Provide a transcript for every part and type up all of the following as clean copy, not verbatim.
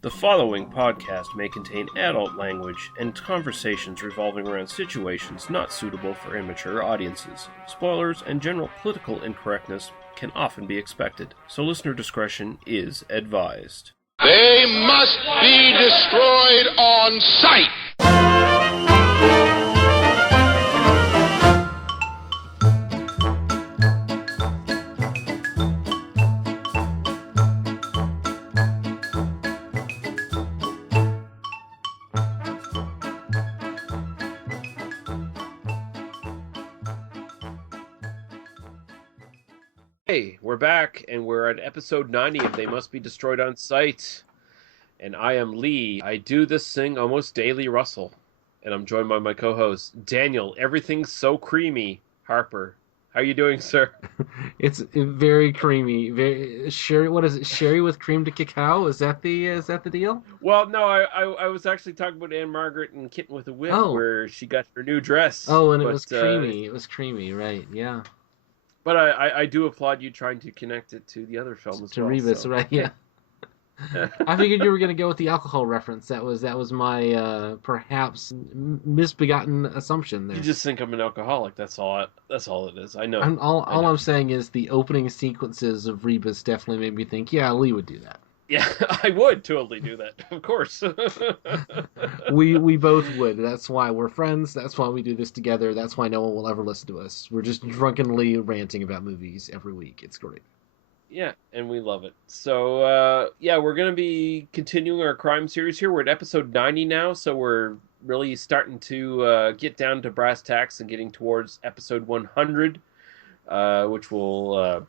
The following podcast may contain adult language and conversations revolving around situations not suitable for immature audiences. Spoilers and general political incorrectness can often be expected, so listener discretion is advised. They must be destroyed on sight! Hey, we're back, and we're at episode 90 of They Must Be Destroyed on Sight. And I am Lee. I do this thing almost daily, Russell. And I'm joined by my co-host, Daniel. Everything's so creamy, Harper. How are you doing, sir? It's very creamy. Very sherry. What is it? Sherry with cream de cacao? Is that the deal? Well, no, I was actually talking about Ann-Margret and Kitten with a Whip, where she got her new dress. Oh, and it was creamy. It was creamy, right? Yeah. But I do applaud you trying to connect it to the other film as to well. Rebus, so. right? Yeah. I figured you were going to go with the alcohol reference. That was my perhaps misbegotten assumption there. You just think I'm an alcoholic. That's all it is. I know. All I'm saying is the opening sequences of Rebus definitely made me think, yeah, Lee would do that. Yeah, I would totally do that. Of course. we both would. That's why we're friends. That's why we do this together. That's why no one will ever listen to us. We're just drunkenly ranting about movies every week. It's great. Yeah, and we love it. So, we're going to be continuing our crime series here. We're at episode 90 now, so we're really starting to get down to brass tacks and getting towards episode 100, which will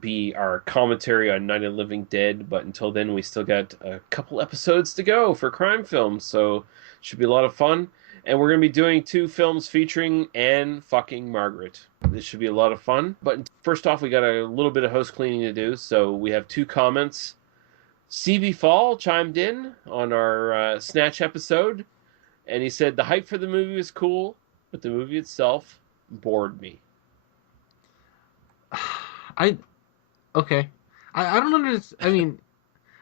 be our commentary on Night of the Living Dead. But until then, we still got a couple episodes to go for crime films, so should be a lot of fun. And we're going to be doing 2 films featuring Ann-Margret. This should be a lot of fun. But first off, we got a little bit of house cleaning to do. So we have 2 comments. CB Fall chimed in on our Snatch episode. And he said, the hype for the movie was cool, but the movie itself bored me. Okay. I don't understand. I mean,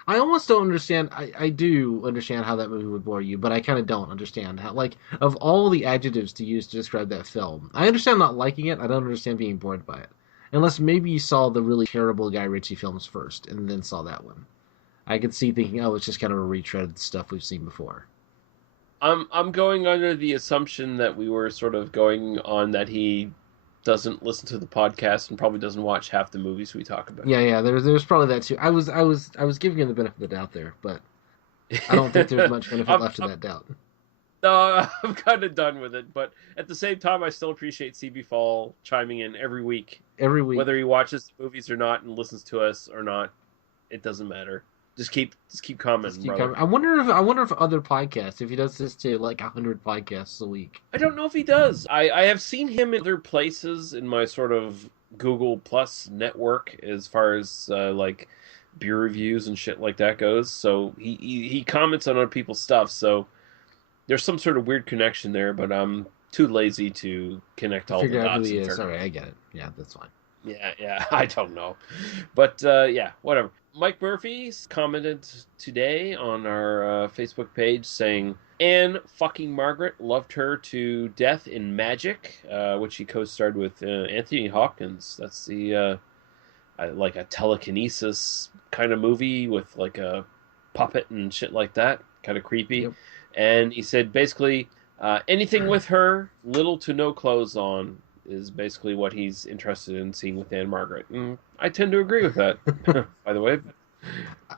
I almost don't understand. I do understand how that movie would bore you, but I kind of don't understand how, like, of all the adjectives to use to describe that film, I understand not liking it. I don't understand being bored by it. Unless maybe you saw the really terrible Guy Ritchie films first and then saw that one. I could see thinking, oh, it's just kind of a retread of the stuff we've seen before. I'm going under the assumption that we were sort of going on that he doesn't listen to the podcast and probably doesn't watch half the movies we talk about. Yeah, there's probably that too. I was giving him the benefit of the doubt there, but I don't think there's much benefit left of that doubt. No, I'm kind of done with it, but at the same time, I still appreciate CB Fall chiming in every week. Every week, whether he watches the movies or not and listens to us or not, it doesn't matter. Just keep commenting, brother. I wonder if other podcasts, if he does this to like 100 podcasts a week. I don't know if he does. I have seen him in other places in my sort of Google Plus network as far as like beer reviews and shit like that goes. So he comments on other people's stuff. So there's some sort of weird connection there, but I'm too lazy to connect all the dots. Figure out who he is. Sorry, I get it. Yeah, that's fine. Yeah, I don't know. But, whatever. Mike Murphy commented today on our Facebook page saying, Ann-Margret loved her to death in Magic, which he co-starred with Anthony Hopkins. That's the, like a telekinesis kind of movie with like a puppet and shit like that. Kind of creepy. Yep. And he said, basically, anything with her, little to no clothes on, is basically what he's interested in seeing with Ann-Margret. And I tend to agree with that, by the way.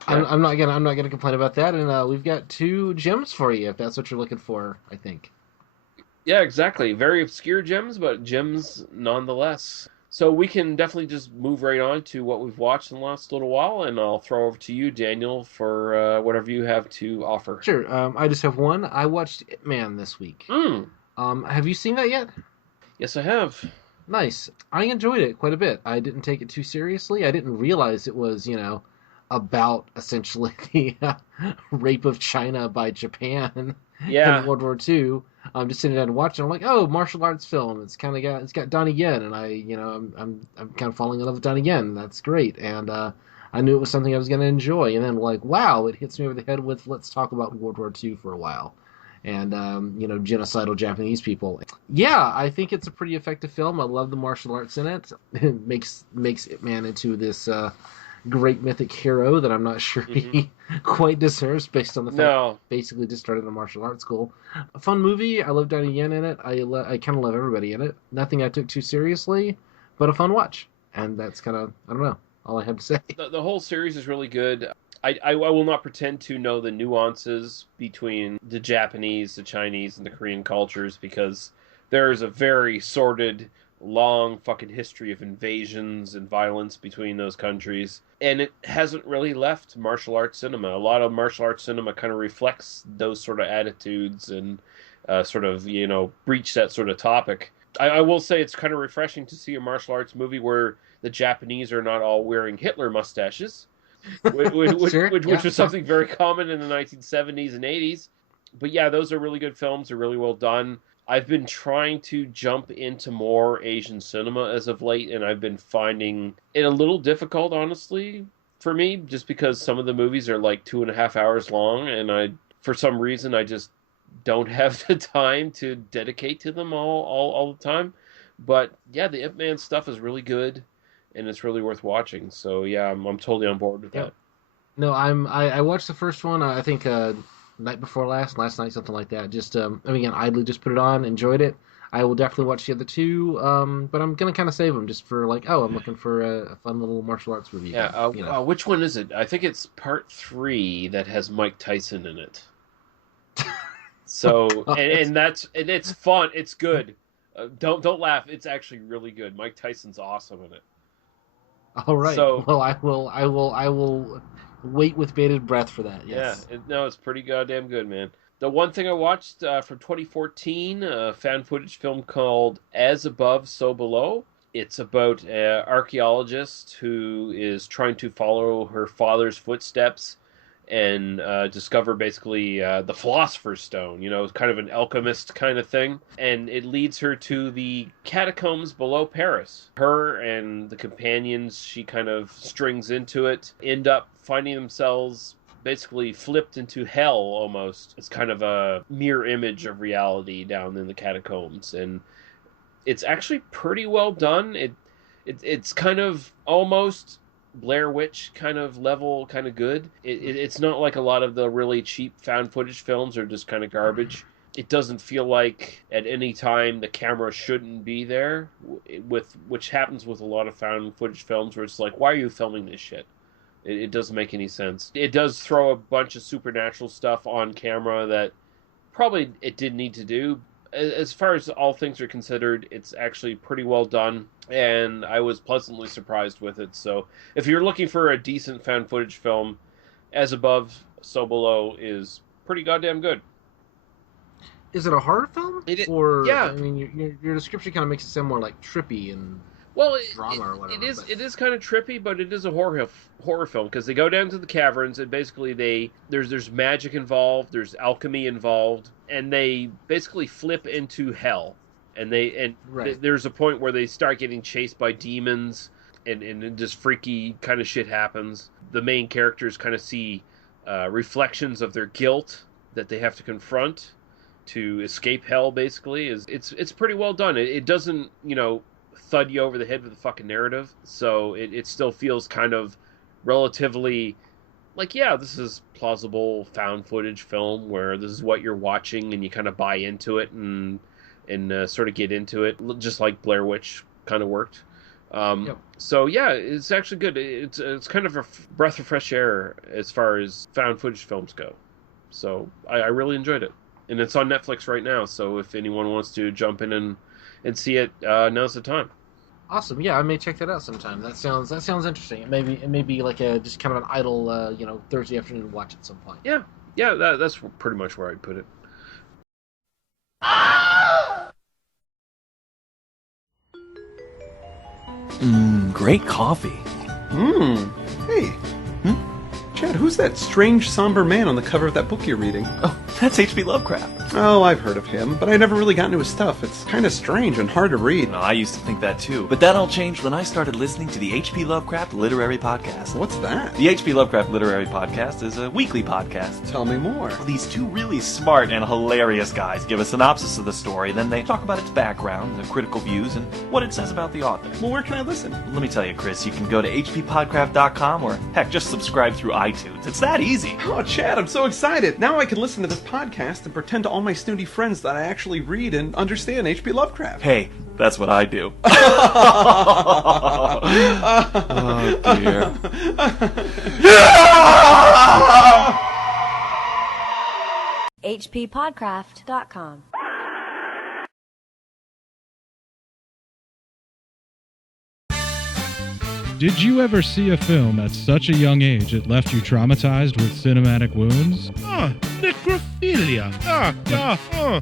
Yeah. I'm not gonna complain about that, and we've got 2 gems for you if that's what you're looking for, I think. Yeah, exactly. Very obscure gems, but gems nonetheless. So we can definitely just move right on to what we've watched in the last little while, and I'll throw over to you, Daniel, for whatever you have to offer. Sure. I just have one. I watched Ip Man this week. Have you seen that yet? Yes, I have. Nice. I enjoyed it quite a bit. I didn't take it too seriously. I didn't realize it was, about essentially the rape of China by Japan in World War II. I'm just sitting down and watching. I'm like, oh, martial arts film. It's got Donnie Yen, and I'm kind of falling in love with Donnie Yen. That's great. And I knew it was something I was going to enjoy. And then, like, wow, it hits me over the head with let's talk about World War II for a while. And, genocidal Japanese people. Yeah, I think it's a pretty effective film. I love the martial arts in it. It makes Ip Man into this great mythic hero that I'm not sure Mm-hmm. he quite deserves based on the fact No, basically just started a martial arts school. A fun movie. I love Donnie Yen in it. I kind of love everybody in it. Nothing I took too seriously, but a fun watch. And that's kind of, I don't know, all I have to say. the whole series is really good. I will not pretend to know the nuances between the Japanese, the Chinese, and the Korean cultures because there is a very sordid, long fucking history of invasions and violence between those countries. And it hasn't really left martial arts cinema. A lot of martial arts cinema kind of reflects those sort of attitudes and breach that sort of topic. I will say it's kind of refreshing to see a martial arts movie where the Japanese are not all wearing Hitler mustaches, Sure, which yeah, was sure. something very common in the 1970s and 80s. But yeah, those are really good films. They're really well done. I've been trying to jump into more Asian cinema as of late, and I've been finding it a little difficult, honestly, for me, just because some of the movies are like 2.5 hours long, and for some reason, I just don't have the time to dedicate to them all the time. But yeah, the Ip Man stuff is really good, and it's really worth watching. So yeah, I'm totally on board with Yep. that. No, I watched the first one. I think night before last night, something like that. Just again, idly just put it on, enjoyed it. I will definitely watch the other two, but I'm gonna kind of save them just for like, oh, I'm looking for a fun little martial arts movie Yeah, again. which one is it? I think it's part three that has Mike Tyson in it. So God. and it's fun. It's good. Don't laugh. It's actually really good. Mike Tyson's awesome in it. All right. So Well, I will wait with bated breath for that. yeah, Yes. no, it's pretty goddamn good, man. The one thing I watched from 2014, a found footage film called As Above, So Below. It's about an archaeologist who is trying to follow her father's footsteps and discover basically the Philosopher's Stone. You know, it's kind of an alchemist kind of thing. And it leads her to the catacombs below Paris. Her and the companions she kind of strings into it end up finding themselves basically flipped into hell almost. It's kind of a mirror image of reality down in the catacombs. And it's actually pretty well done. It's kind of almost Blair Witch kind of level, kind of good. It's not like a lot of the really cheap found footage films are just kind of garbage. It doesn't feel like at any time the camera shouldn't be there, with which happens with a lot of found footage films where it's like, why are you filming this shit? It doesn't make any sense. It does throw a bunch of supernatural stuff on camera that probably it didn't need to do. As far as all things are considered, it's actually pretty well done, and I was pleasantly surprised with it. So, if you're looking for a decent found footage film, As Above, So Below is pretty goddamn good. Is it a horror film? Or Yeah. I mean, your description kind of makes it sound more like trippy and Well, drama or whatever. But it is kind of trippy, but it is a horror film because they go down to the caverns and basically there's magic involved, there's alchemy involved, and they basically flip into hell. right. There's a point where they start getting chased by demons, and just freaky kind of shit happens. The main characters kind of see reflections of their guilt that they have to confront to escape hell. Basically, it's pretty well done. It doesn't thud you over the head with a fucking narrative. So it still feels kind of relatively like, yeah, this is plausible found footage film where this is what you're watching and you kind of buy into it and sort of get into it, just like Blair Witch kind of worked. Yep. So yeah, it's actually good. It's kind of a breath of fresh air as far as found footage films go. So I really enjoyed it, and it's on Netflix right now. So if anyone wants to jump in and see it, now's the time. Awesome. Yeah, I may check that out sometime. That sounds interesting. It may be like a just kind of an idle Thursday afternoon watch at some point. Yeah, yeah, that's pretty much where I'd put it. Great coffee. Hey, Chad, who's that strange, somber man on the cover of that book you're reading? Oh, that's H.P. Lovecraft. Oh, I've heard of him, but I never really got into his stuff. It's kind of strange and hard to read. No, I used to think that too. But that all changed when I started listening to the H.P. Lovecraft Literary Podcast. What's that? The H.P. Lovecraft Literary Podcast is a weekly podcast. Tell me more. Well, these two really smart and hilarious guys give a synopsis of the story, then they talk about its background, the critical views, and what it says about the author. Well, where can I listen? Let me tell you, Chris, you can go to hppodcraft.com or, heck, just subscribe through iTunes. It's that easy. Oh, Chad, I'm so excited. Now I can listen to this podcast and pretend to all my snooty friends that I actually read and understand H.P. Lovecraft. Hey, that's what I do. Oh, dear. hppodcraft.com. Did you ever see a film at such a young age it left you traumatized with cinematic wounds? Necrophilia.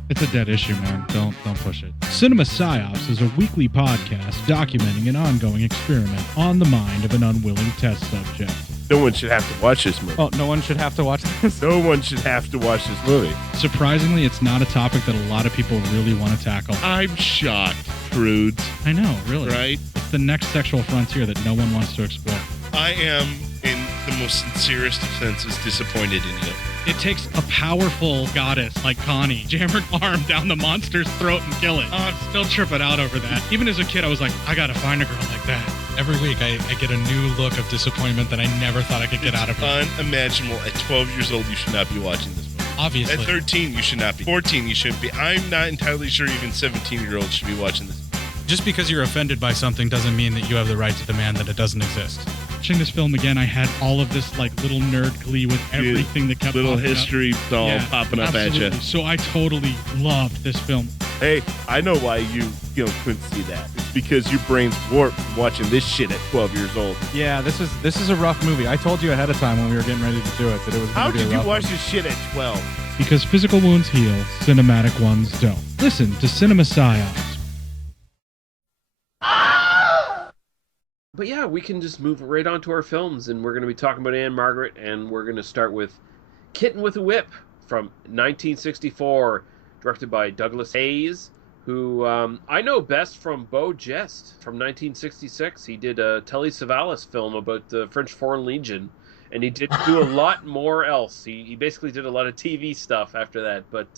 It's a dead issue, man. Don't push it. Cinema Psyops is a weekly podcast documenting an ongoing experiment on the mind of an unwilling test subject. No one should have to watch this movie. Oh, no one should have to watch this? No one should have to watch this movie. Surprisingly, it's not a topic that a lot of people really want to tackle. I'm shocked, prudes. I know, really. Right? It's the next sexual frontier that no one wants to explore. I am, in the most sincerest of senses, disappointed in you. It takes a powerful goddess like Connie, jam her arm down the monster's throat and kill it. Oh, I'm still tripping out over that. Even as a kid, I was like, I gotta find a girl like that. Every week, I get a new look of disappointment that I never thought I could get out of her. Unimaginable. At 12 years old, you should not be watching this movie. Obviously. At 13, you should not be. 14, you shouldn't be. I'm not entirely sure even 17-year-olds should be watching this. Just because you're offended by something doesn't mean that you have the right to demand that it doesn't exist. Watching this film again, I had all of this like little nerd glee with everything that kept little popping history all popping up absolutely. at you. So I totally loved this film. Hey, I know why you couldn't see that. It's because your brain's warped from watching this shit at 12 years old. Yeah, this is a rough movie. I told you ahead of time when we were getting ready to do it that it was. How did you watch this shit at 12? Because physical wounds heal, cinematic ones don't. Listen to Cinema Psyops. But yeah, we can just move right on to our films, and we're going to be talking about Ann-Margret, and we're going to start with Kitten with a Whip from 1964, directed by Douglas Hayes, who I know best from Beau Geste from 1966. He did a Telly Savalas film about the French Foreign Legion, and he did do a lot more else. He basically did a lot of TV stuff after that, but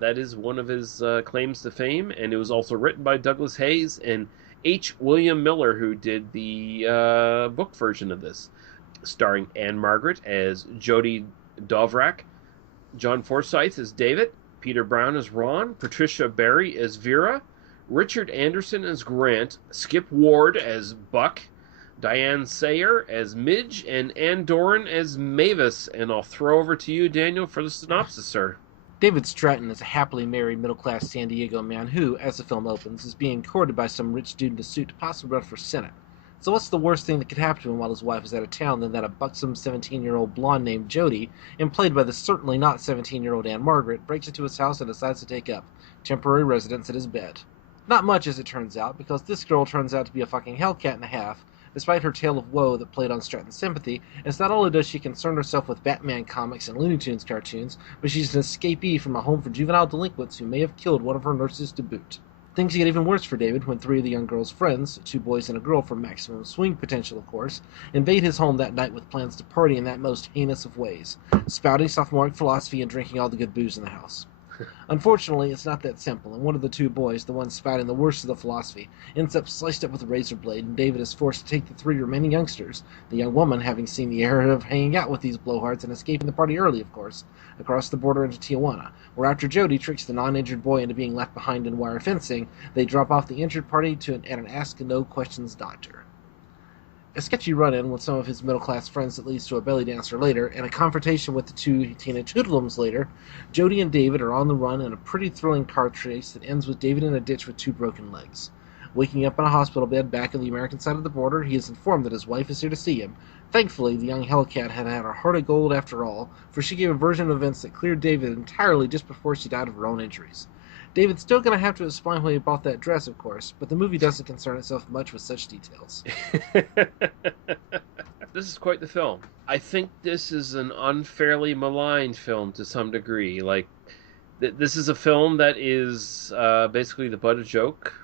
that is one of his claims to fame, and it was also written by Douglas Hayes and H. William Miller, who did the book version of this, starring Ann-Margret as Jodie Dovrak, John Forsythe as David, Peter Brown as Ron, Patricia Barry as Vera, Richard Anderson as Grant, Skip Ward as Buck, Diane Sayer as Midge, and Ann Doran as Mavis. And I'll throw over to you, Daniel, for the synopsis, sir. David Stratton is a happily married middle-class San Diego man who, as the film opens, is being courted by some rich dude in a suit to possibly run for Senate. So what's the worst thing that could happen to him while his wife is out of town than that a buxom 17-year-old blonde named Jodie, and played by the certainly not 17-year-old Ann-Margret, breaks into his house and decides to take up temporary residence at his bed. Not much, as it turns out, because this girl turns out to be a fucking hellcat and a half, despite her tale of woe that played on Stratton's sympathy, as not only does she concern herself with Batman comics and Looney Tunes cartoons, but she's an escapee from a home for juvenile delinquents who may have killed one of her nurses to boot. Things get even worse for David when three of the young girl's friends, 2 boys and a girl for maximum swing potential of course, invade his home that night with plans to party in that most heinous of ways, spouting sophomoric philosophy and drinking all the good booze in the house. Unfortunately, it's not that simple, and one of the 2 boys, the one spouting the worst of the philosophy, ends up sliced up with a razor blade, and David is forced to take the 3 remaining youngsters, the young woman having seen the error of hanging out with these blowhards and escaping the party early, of course, across the border into Tijuana, where after Jodie tricks the non-injured boy into being left behind in wire fencing, they drop off the injured party to an ask-no-questions doctor. A sketchy run-in with some of his middle-class friends that leads to a belly dancer later, and a confrontation with the 2 teenage hoodlums later, Jodie and David are on the run in a pretty thrilling car chase that ends with David in a ditch with 2 broken legs. Waking up in a hospital bed back on the American side of the border, he is informed that his wife is here to see him. Thankfully, the young hellcat had a heart of gold after all, for she gave a version of events that cleared David entirely just before she died of her own injuries. David's still going to have to explain why he bought that dress, of course, but the movie doesn't concern itself much with such details. This is quite the film. I think this is an unfairly maligned film to some degree. Like, this is a film that is basically the butt of joke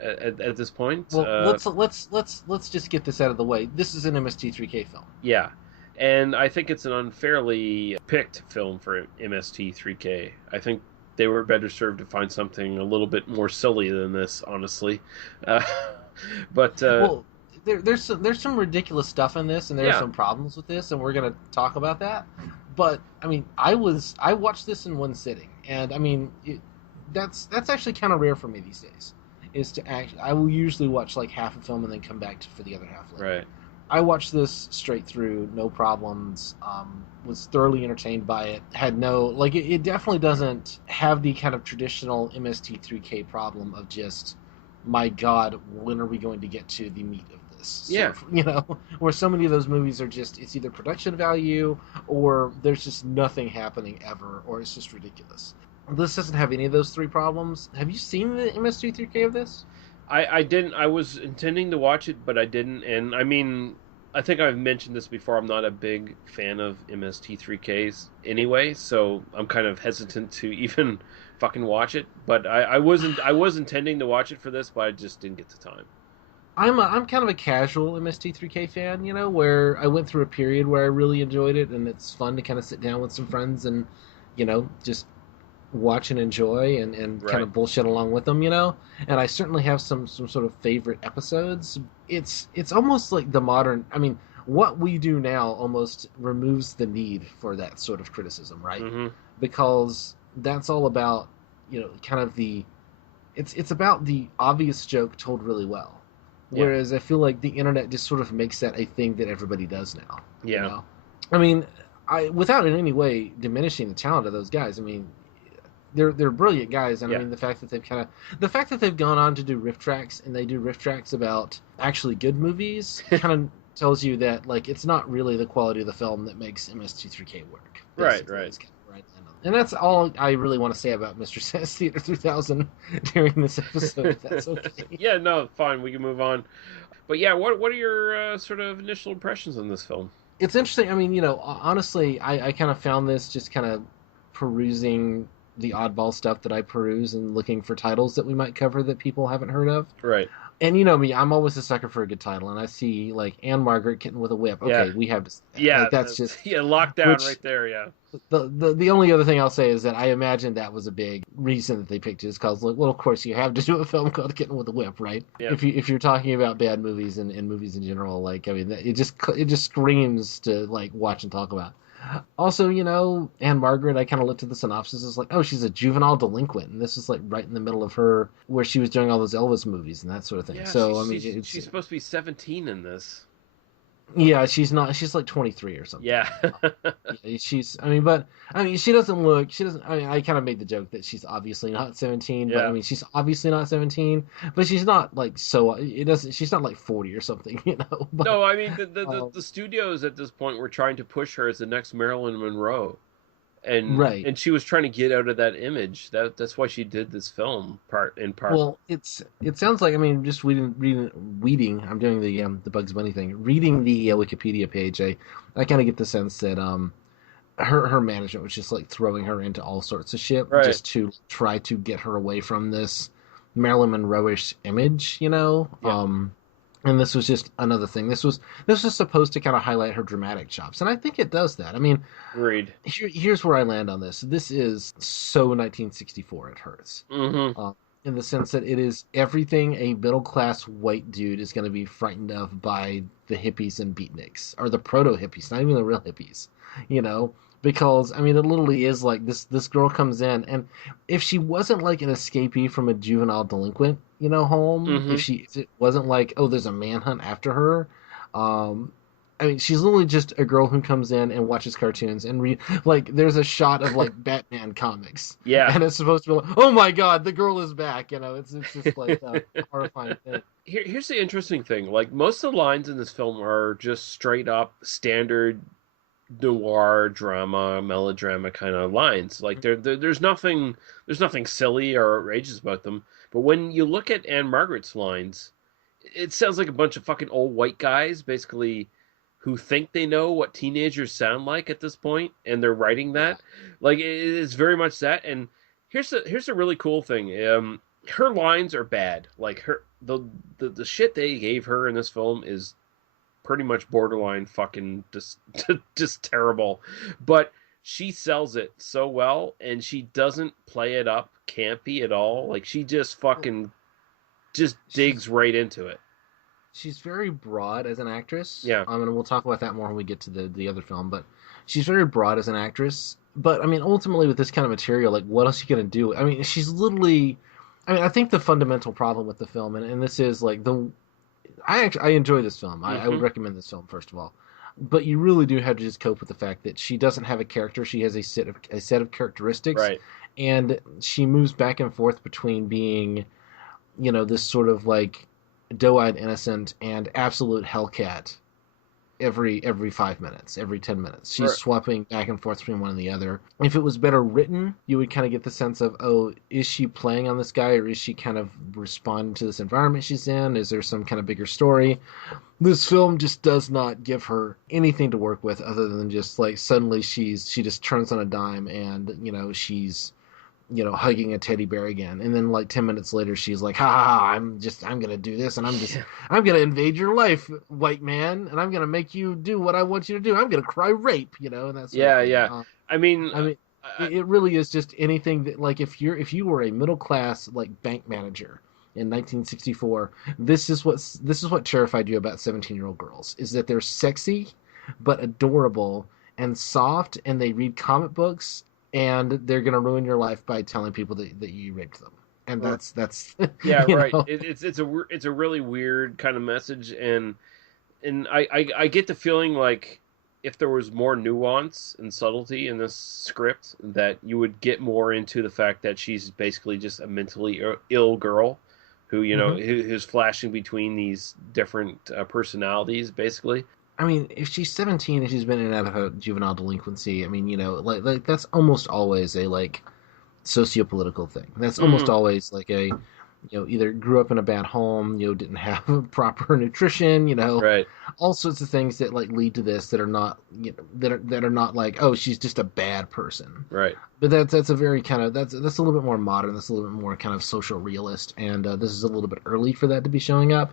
at this point. Well, let's just get this out of the way. This is an MST3K film. Yeah. And I think it's an unfairly picked film for MST3K. I think they were better served to find something a little bit more silly than this, honestly. But well, there's some ridiculous stuff in this, and there's Yeah. some problems with this, and we're gonna talk about that. But I mean, I watched this in one sitting, and I mean, that's actually kind of rare for me these days. I will usually watch like half a film and then come back for the other half later. right. I watched this straight through, no problems. Was thoroughly entertained by it. Had no it definitely doesn't have the kind of traditional MST3K problem of just, my God, when are we going to get to the meat of this? Yeah. Where so many of those movies are just, it's either production value or there's just nothing happening ever, or it's just ridiculous. This doesn't have any of those three problems. Have you seen the MST3K of this? I didn't. I was intending to watch it, but I didn't. And I mean, I think I've mentioned this before. I'm not a big fan of MST3Ks anyway, so I'm kind of hesitant to even fucking watch it. But I was intending to watch it for this, but I just didn't get the time. I'm kind of a casual MST3K fan, where I went through a period where I really enjoyed it, and it's fun to kind of sit down with some friends and, just watch and enjoy and Right. kind of bullshit along with them, And I certainly have some sort of favorite episodes. It's almost like the modern, I mean, what we do now almost removes the need for that sort of criticism, right? Mm-hmm. Because that's all about, kind of it's about the obvious joke told really well. Yeah. Whereas I feel like the internet just sort of makes that a thing that everybody does now. Yeah. I mean, without in any way diminishing the talent of those guys, I mean, they're brilliant guys, and Yeah. I mean the fact that they've gone on to do riff tracks, and they do riff tracks about actually good movies kind of tells you that like it's not really the quality of the film that makes MST3K work. Right, basically. right. It's kind of right. And that's all I really want to say about Mr. Says Theater 3000 during this episode. If that's okay. Yeah, no, fine. We can move on. But yeah, what are your sort of initial impressions on this film? It's interesting. I mean, honestly, I kind of found this just kind of perusing the oddball stuff that I peruse and looking for titles that we might cover that people haven't heard of. Right. And you know me, I'm always a sucker for a good title, and I see like Ann-Margret, Kitten with a Whip. Okay, Yeah. we have to see that. Yeah, Like, that's just lockdown which- right there. Yeah. the only other thing I'll say is that I imagine that was a big reason that they picked it, is because like, well, of course you have to do a film called Kitten with a Whip, right? Yeah. If you're talking about bad movies and movies in general, like I mean, it just screams to like watch and talk about. Also, Ann-Margret, I kind of looked at the synopsis, it's like, oh, she's a juvenile delinquent, and this is like right in the middle of her where she was doing all those Elvis movies and that sort of thing. Yeah, So she's supposed to be 17 in this. yeah, she's not. She's like 23 or something. Yeah. She doesn't look. I kind of made the joke that she's obviously not 17, but Yeah. I mean, she's obviously not 17, but she's not like she's not like 40 or something, But, No, I mean the studios at this point were trying to push her as the next Marilyn Monroe, and Right. and she was trying to get out of that image. That's why she did this film in part. Well, it sounds like, I mean, just reading. I'm doing the Bugs Bunny thing. Reading the Wikipedia page, I kind of get the sense that her management was just like throwing her into all sorts of shit, Right. just to try to get her away from this Marilyn Monroe-ish image, Yeah. And this was just another thing. This was supposed to kind of highlight her dramatic chops, and I think it does that. I mean, Agreed. here's where I land on this. This is so 1964 it hurts. Mm-hmm. In the sense that it is everything a middle-class white dude is going to be frightened of by the hippies and beatniks, or the proto-hippies, not even the real hippies, because, I mean, it literally is like this girl comes in, and if she wasn't like an escapee from a juvenile delinquent, home, Mhm. if it wasn't like, oh, there's a manhunt after her, I mean, she's literally just a girl who comes in and watches cartoons and read, like, there's a shot of, like, Batman comics. Yeah. And it's supposed to be like, oh my God, the girl is back, it's just like a horrifying thing. Here's the interesting thing. Like, most of the lines in this film are just straight up standard noir drama, melodrama kind of lines. Like, there's nothing silly or outrageous about them. But when you look at Ann-Margret's lines, it sounds like a bunch of fucking old white guys, basically, who think they know what teenagers sound like at this point, and they're writing that. Like it's very much that. And here's a really cool thing. Her lines are bad. Like the shit they gave her in this film is pretty much borderline fucking just terrible. But she sells it so well, and she doesn't play it up campy at all. Like she just fucking just digs right into it. She's very broad as an actress. Yeah. And we'll talk about that more when we get to the other film, but she's very broad as an actress. But I mean, ultimately with this kind of material, like what else are you gonna do? I mean, she's literally. I mean, I think the fundamental problem with the film, and this is like I enjoy this film. I would recommend this film first of all, but you really do have to just cope with the fact that she doesn't have a character. She has a set of characteristics, Right. And she moves back and forth between being, this sort of like doe-eyed innocent and absolute hellcat every 5 minutes, every 10 minutes. She's swapping back and forth between one and the other. If it was better written, you would kind of get the sense of, oh, is she playing on this guy, or is she kind of responding to this environment she's in? Is there some kind of bigger story? This film just does not give her anything to work with other than just like suddenly she just turns on a dime and, she's hugging a teddy bear again. And then like 10 minutes later, she's like, I'm going to do this. And I'm going to invade your life, white man. And I'm going to make you do what I want you to do. I'm going to cry rape, and that's. Yeah. I mean, it really is just anything that, like, if you were a middle class, like, bank manager in 1964, this is what terrified you about 17-year-old girls, is that they're sexy, but adorable and soft, and they read comic books, and they're going to ruin your life by telling people that you raped them. And that's yeah, right. It's a really weird kind of message, and I get the feeling like if there was more nuance and subtlety in this script, that you would get more into the fact that she's basically just a mentally ill girl who who's flashing between these different personalities, basically. I mean, if she's 17 and she's been in and out of juvenile delinquency, I mean, like that's almost always a like sociopolitical thing. That's almost always like a, either grew up in a bad home, didn't have proper nutrition, right. All sorts of things that like lead to this that are not, that are not like, oh, she's just a bad person. Right. But that's a very kind of, that's a little bit more modern. That's a little bit more kind of social realist, and this is a little bit early for that to be showing up.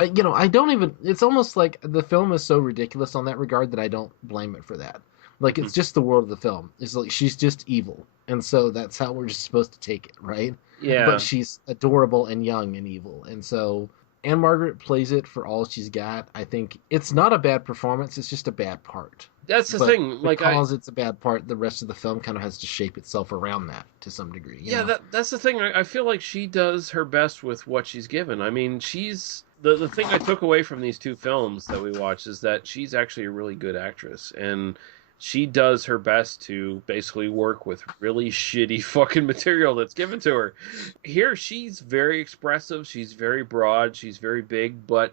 I don't even. It's almost like the film is so ridiculous on that regard that I don't blame it for that. Like it's just the world of the film. It's like she's just evil, and so that's how we're just supposed to take it, right? Yeah. But she's adorable and young and evil, and so Ann-Margret plays it for all she's got. I think it's not a bad performance. It's just a bad part. That's the thing. Like because it's a bad part, the rest of the film kind of has to shape itself around that to some degree. You know? That's the thing. I feel like she does her best with what she's given. I mean, she's the thing I took away from these two films that we watched is that she's actually a really good actress, and she does her best to basically work with really shitty fucking material that's given to her. Here, she's very expressive. She's very broad. She's very big, but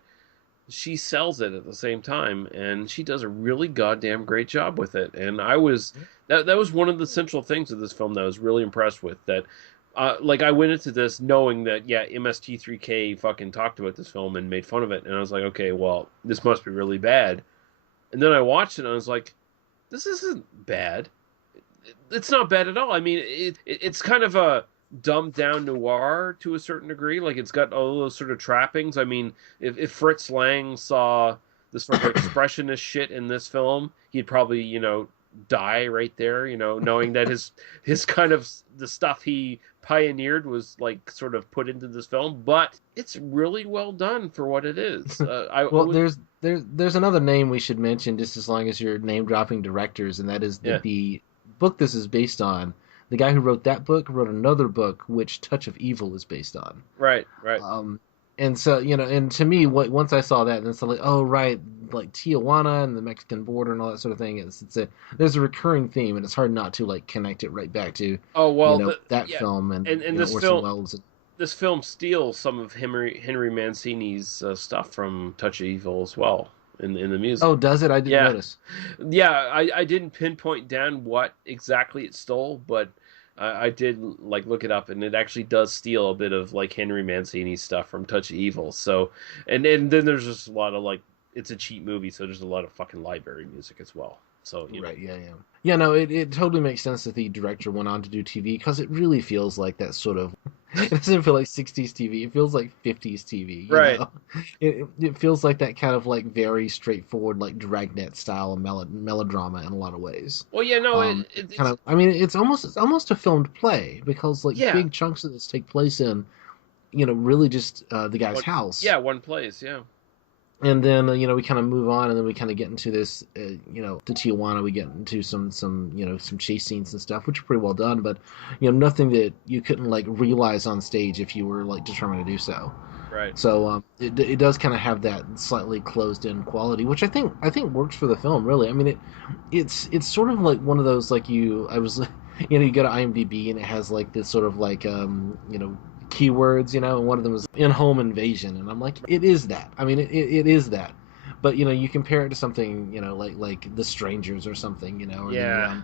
she sells it at the same time, and she does a really goddamn great job with it. And that was one of the central things of this film that I was really impressed with. That, like, I went into this knowing that, yeah, MST3K fucking talked about this film and made fun of it, and I was like, okay, well, this must be really bad. And then I watched it, and I was like, this isn't bad. It's not bad at all. I mean, it's kind of a dumbed down noir to a certain degree. Like, it's got all those sort of trappings. I mean, if Fritz Lang saw this sort of expressionist shit in this film, he'd probably, die right there, knowing that his kind of the stuff he pioneered was like sort of put into this film. But it's really well done for what it is. There's another name we should mention, just as long as you're name dropping directors, and that is the book this is based on. The guy who wrote that book wrote another book which Touch of Evil is based on. Right. And so, and to me, once I saw that, and it's like, oh, right, like Tijuana and the Mexican border and all that sort of thing, there's a recurring theme, and it's hard not to like connect it right back to that film and this Orson film. Welles. This film steals some of Henry Mancini's stuff from Touch of Evil as well in the music. Oh, does it? I didn't notice. Yeah, I didn't pinpoint down what exactly it stole, but I did like look it up, and it actually does steal a bit of like Henry Mancini stuff from Touch of Evil. So, and then there's just a lot of like it's a cheap movie, so there's a lot of fucking library music as well. So Right, yeah. Yeah, no, it totally makes sense that the director went on to do TV, because it really feels like that sort of, it doesn't feel like 60s TV, it feels like 50s TV, right. know? It feels like that kind of like very straightforward, like Dragnet style melodrama in a lot of ways. Well, yeah, no, It's kind of, I mean, it's almost a filmed play, because like yeah. big chunks of this take place in, really just the guy's house. Yeah, one place, yeah. And then we kind of move on, and then we kind of get into this, to Tijuana. We get into some some chase scenes and stuff, which are pretty well done, but nothing that you couldn't like realize on stage if you were like determined to do so. Right. So it does kind of have that slightly closed-in quality, which I think works for the film. Really, I mean it's sort of like one of those like you go to IMDb and it has like this sort of like keywords, and one of them is in-home invasion, and I'm like, it is that. I mean, it is that. But you compare it to something, like The Strangers or something, or yeah,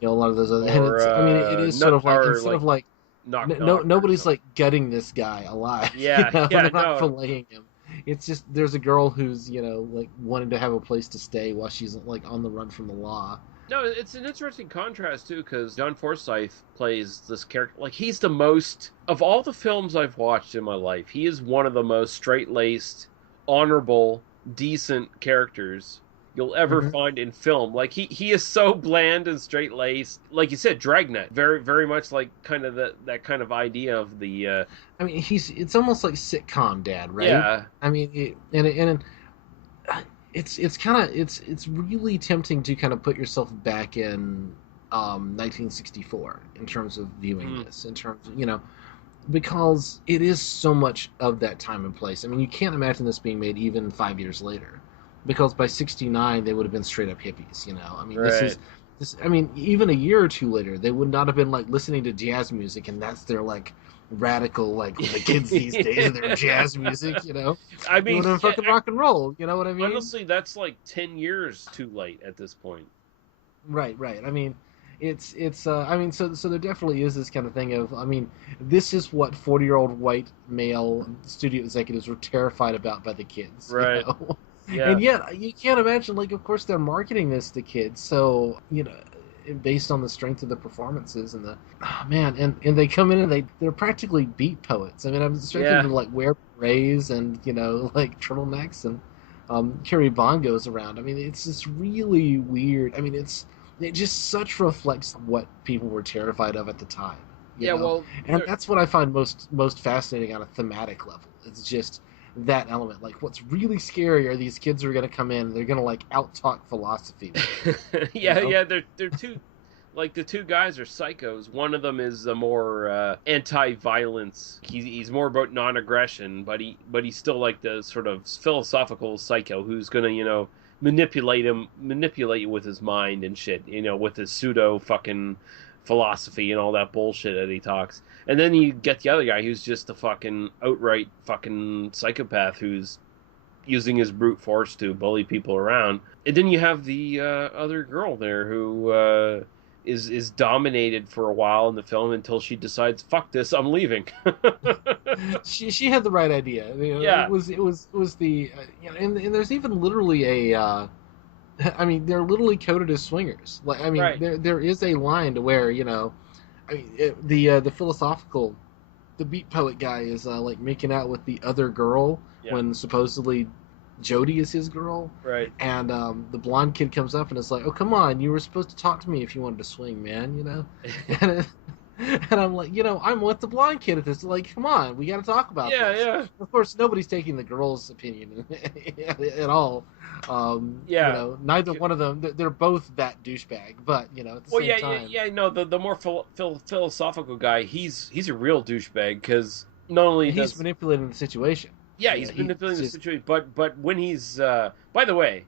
a lot of those other. And it's, I mean, it is sort of like instead of like nobody's like gutting this guy alive. Yeah, they're not filleting him. It's just there's a girl who's like wanting to have a place to stay while she's like on the run from the law. No, it's an interesting contrast, too, because John Forsythe plays this character. Like, he's the most... Of all the films I've watched in my life, he is one of the most straight-laced, honorable, decent characters you'll ever find in film. Like, he is so bland and straight-laced. Like you said, Dragnet. Very, very much like kind of that kind of idea of the... I mean, it's almost like sitcom dad, right? Yeah. I mean, it's really tempting to kind of put yourself back in 1964 in terms of viewing this, in terms of, because it is so much of that time and place. I mean, you can't imagine this being made even 5 years later, because by 69 they would have been straight up hippies, I mean, right. I mean, even a year or two later, they would not have been like listening to jazz music, and that's their like radical, like the kids these days, their jazz music, I mean, fucking rock and roll, you know what I mean? Honestly, that's like 10 years too late at this point. Right. I mean, it's I mean, so there definitely is this kind of thing of, I mean, this is what 40-year-old white male studio executives were terrified about by the kids, right? Yeah. And yet you can't imagine, like, of course they're marketing this to kids, so based on the strength of the performances and and they come in and they're practically beat poets. I mean, I'm expecting them to like wear berets and like turtlenecks and carry bongos around. I mean, it's just really weird. I mean, it just such reflects what people were terrified of at the time. You know? And that's what I find most fascinating on a thematic level. It's just that element. Like, what's really scary are these kids who are going to come in and they're going to like out-talk philosophy. Yeah, they're two, like the two guys are psychos. One of them is the more anti-violence. He's more about non-aggression, but he's still like the sort of philosophical psycho who's going to manipulate you with his mind and shit. With his pseudo fucking philosophy and all that bullshit that he talks. And then you get the other guy who's just a fucking outright fucking psychopath who's using his brute force to bully people around. And then you have the other girl there who is dominated for a while in the film until she decides, fuck this, I'm leaving. she had the right idea. Yeah. It was the and there's even literally a I mean, they're literally coded as swingers. Like, I mean, right. there is a line to where I mean, the philosophical, the beat poet guy is like making out with the other girl when supposedly Jody is his girl. Right. And the blonde kid comes up and is like, "Oh, come on, you were supposed to talk to me if you wanted to swing, man." And I'm like, I'm with the blonde kid at this. Like, come on, we got to talk about this. Yeah. Of course, nobody's taking the girl's opinion at all. Neither one of them. They're both that douchebag, but at the same time. No, the more philosophical guy, he's a real douchebag because not only he's manipulating the situation. Yeah, he's manipulating the situation, but when he's by the way,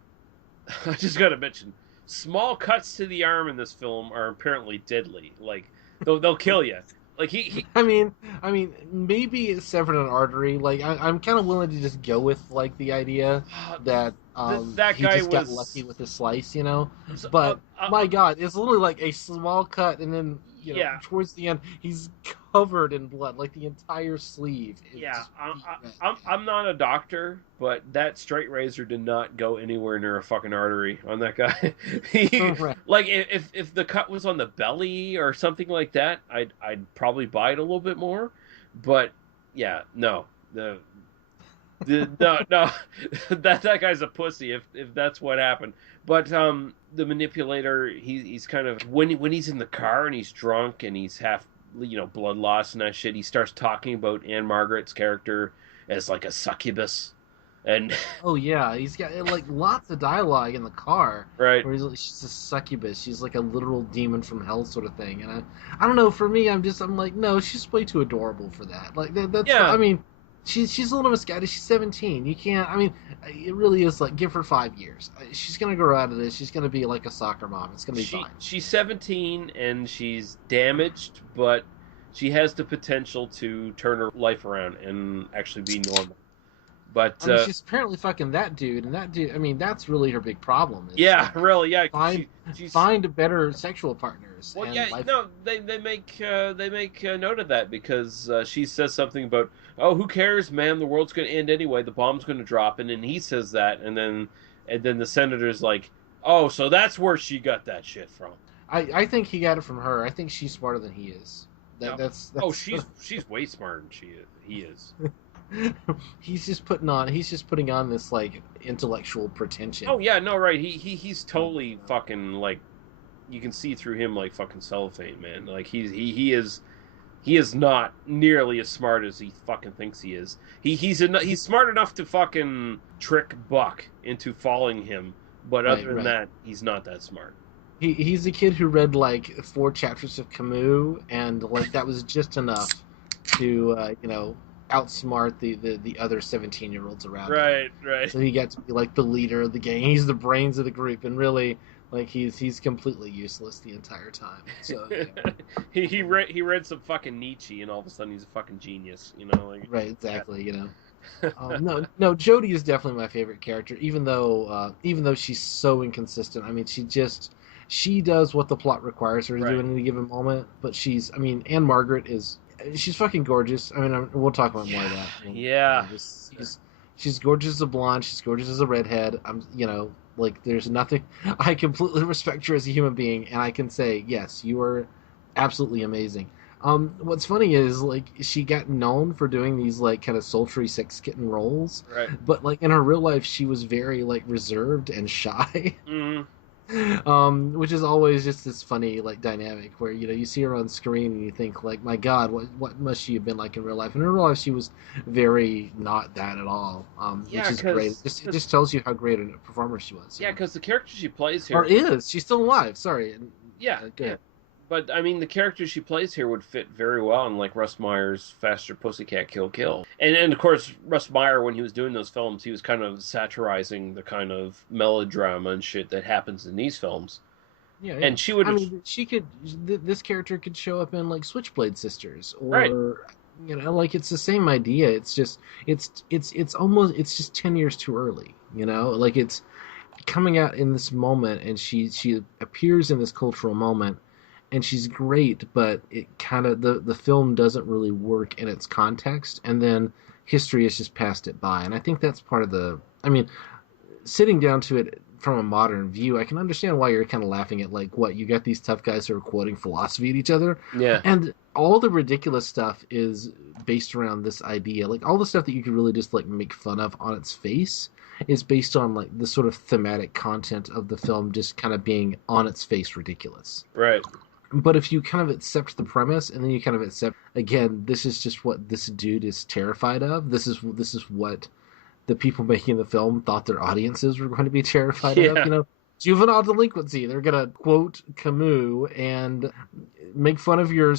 I just got to mention, small cuts to the arm in this film are apparently deadly. Like, they'll kill you. Like he I mean, maybe it severed an artery. Like I'm kind of willing to just go with like the idea that That he guy just got was lucky with his slice, you know. so, But my God, it's literally like a small cut, and then yeah. towards the end, he's covered in blood, like the entire sleeve. Is Yeah, just beat red. I'm not a doctor, but that straight razor did not go anywhere near a fucking artery on that guy. Right. Like if the cut was on the belly or something like that, I'd probably buy it a little bit more. But yeah, no, no, that guy's a pussy if that's what happened. But the manipulator, he's kind of when he's in the car and he's drunk and he's half blood loss and that shit. He starts talking about Ann-Margret's character as like a succubus, and Oh yeah, he's got like lots of dialogue in the car right. where she's a succubus. She's like a literal demon from hell sort of thing. And I don't know. For me, I'm like, no, she's way too adorable for that. Like that's Yeah. I mean, she's a little misguided. She's 17. You can't. I mean, it really is like give her 5 years. She's gonna grow out of this. She's gonna be like a soccer mom. It's gonna be fine. She's 17 and she's damaged, but she has the potential to turn her life around and actually be normal. But I mean, she's apparently fucking that dude, and that dude. I mean, that's really her big problem. Is, yeah, really, yeah. Find better sexual partners. Well, and yeah, no, they make note of that because she says something about, oh, who cares, man? The world's going to end anyway. The bomb's going to drop, and then he says that, and then the senator's like, oh, so that's where she got that shit from. I think he got it from her. I think she's smarter than he is. That's oh, she's way smarter than he is. he's just putting on this like intellectual pretension. Oh yeah, no, right. He's totally fucking like, you can see through him like fucking cellophane, man. Like he is not nearly as smart as he fucking thinks he is. He's smart enough to fucking trick Buck into following him, but other than that, he's not that smart. He's a kid who read like 4 chapters of Camus, and like that was just enough to outsmart the other 17-year-olds around him. Right. So he got to be like the leader of the gang. He's the brains of the group, and really, like he's completely useless the entire time. So he read some fucking Nietzsche, and all of a sudden he's a fucking genius. Like, right, exactly. No, Jodie is definitely my favorite character, even though she's so inconsistent. I mean, she does what the plot requires her to do in any given moment. But Ann-Margret she's fucking gorgeous. I mean, we'll talk about more of that. Yeah. She's gorgeous as a blonde. She's gorgeous as a redhead. There's nothing. I completely respect her as a human being, and I can say, yes, you are absolutely amazing. What's funny is, like, she got known for doing these, like, kind of sultry sex kitten roles. Right. But, like, in her real life, she was very, like, reserved and shy. Mm-hmm. Which is always just this funny like dynamic where you see her on screen and you think like, my God, what must she have been like in real life? In real life, she was very not that at all. Which is great. It just tells you how great a performer she was. Yeah, because the character she plays here, she's still alive. Sorry. Yeah, good. Yeah. But I mean, the character she plays here would fit very well in like Russ Meyer's Faster Pussycat Kill Kill, and of course Russ Meyer, when he was doing those films, he was kind of satirizing the kind of melodrama and shit that happens in these films. Yeah. And she would. This character could show up in like Switchblade Sisters, or right. Like it's the same idea. It's just it's just 10 years too early. Like it's coming out in this moment, and she appears in this cultural moment. And she's great, but it kind of the film doesn't really work in its context, and then history has just passed it by. And I think that's part of sitting down to it from a modern view, I can understand why you're kind of laughing at like, what, you got these tough guys who are quoting philosophy at each other. Yeah. And all the ridiculous stuff is based around this idea. Like all the stuff that you could really just like make fun of on its face is based on like the sort of thematic content of the film just kind of being on its face ridiculous. Right. But if you kind of accept the premise, and then you kind of accept, again, this is just what this dude is terrified of. This is what the people making the film thought their audiences were going to be terrified of. Juvenile delinquency. They're gonna quote Camus and make fun of your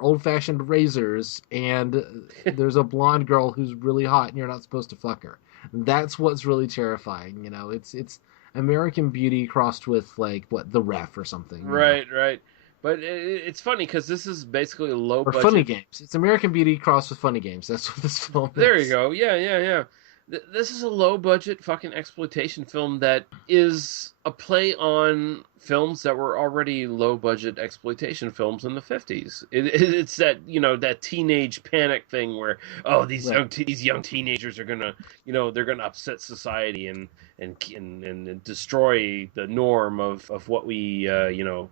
old-fashioned razors. And there's a blonde girl who's really hot, and you're not supposed to fuck her. That's what's really terrifying. It's American Beauty crossed with like The Ref or something. Right. But it's funny because this is basically a low budget. Funny Games. It's American Beauty crossed with Funny Games. That's what this film is. There you go. Yeah. This is a low budget fucking exploitation film that is a play on films that were already low budget exploitation films in the 50s. It's that, that teenage panic thing where, oh, Right. these young teenagers are gonna, they're gonna upset society and destroy the norm of what we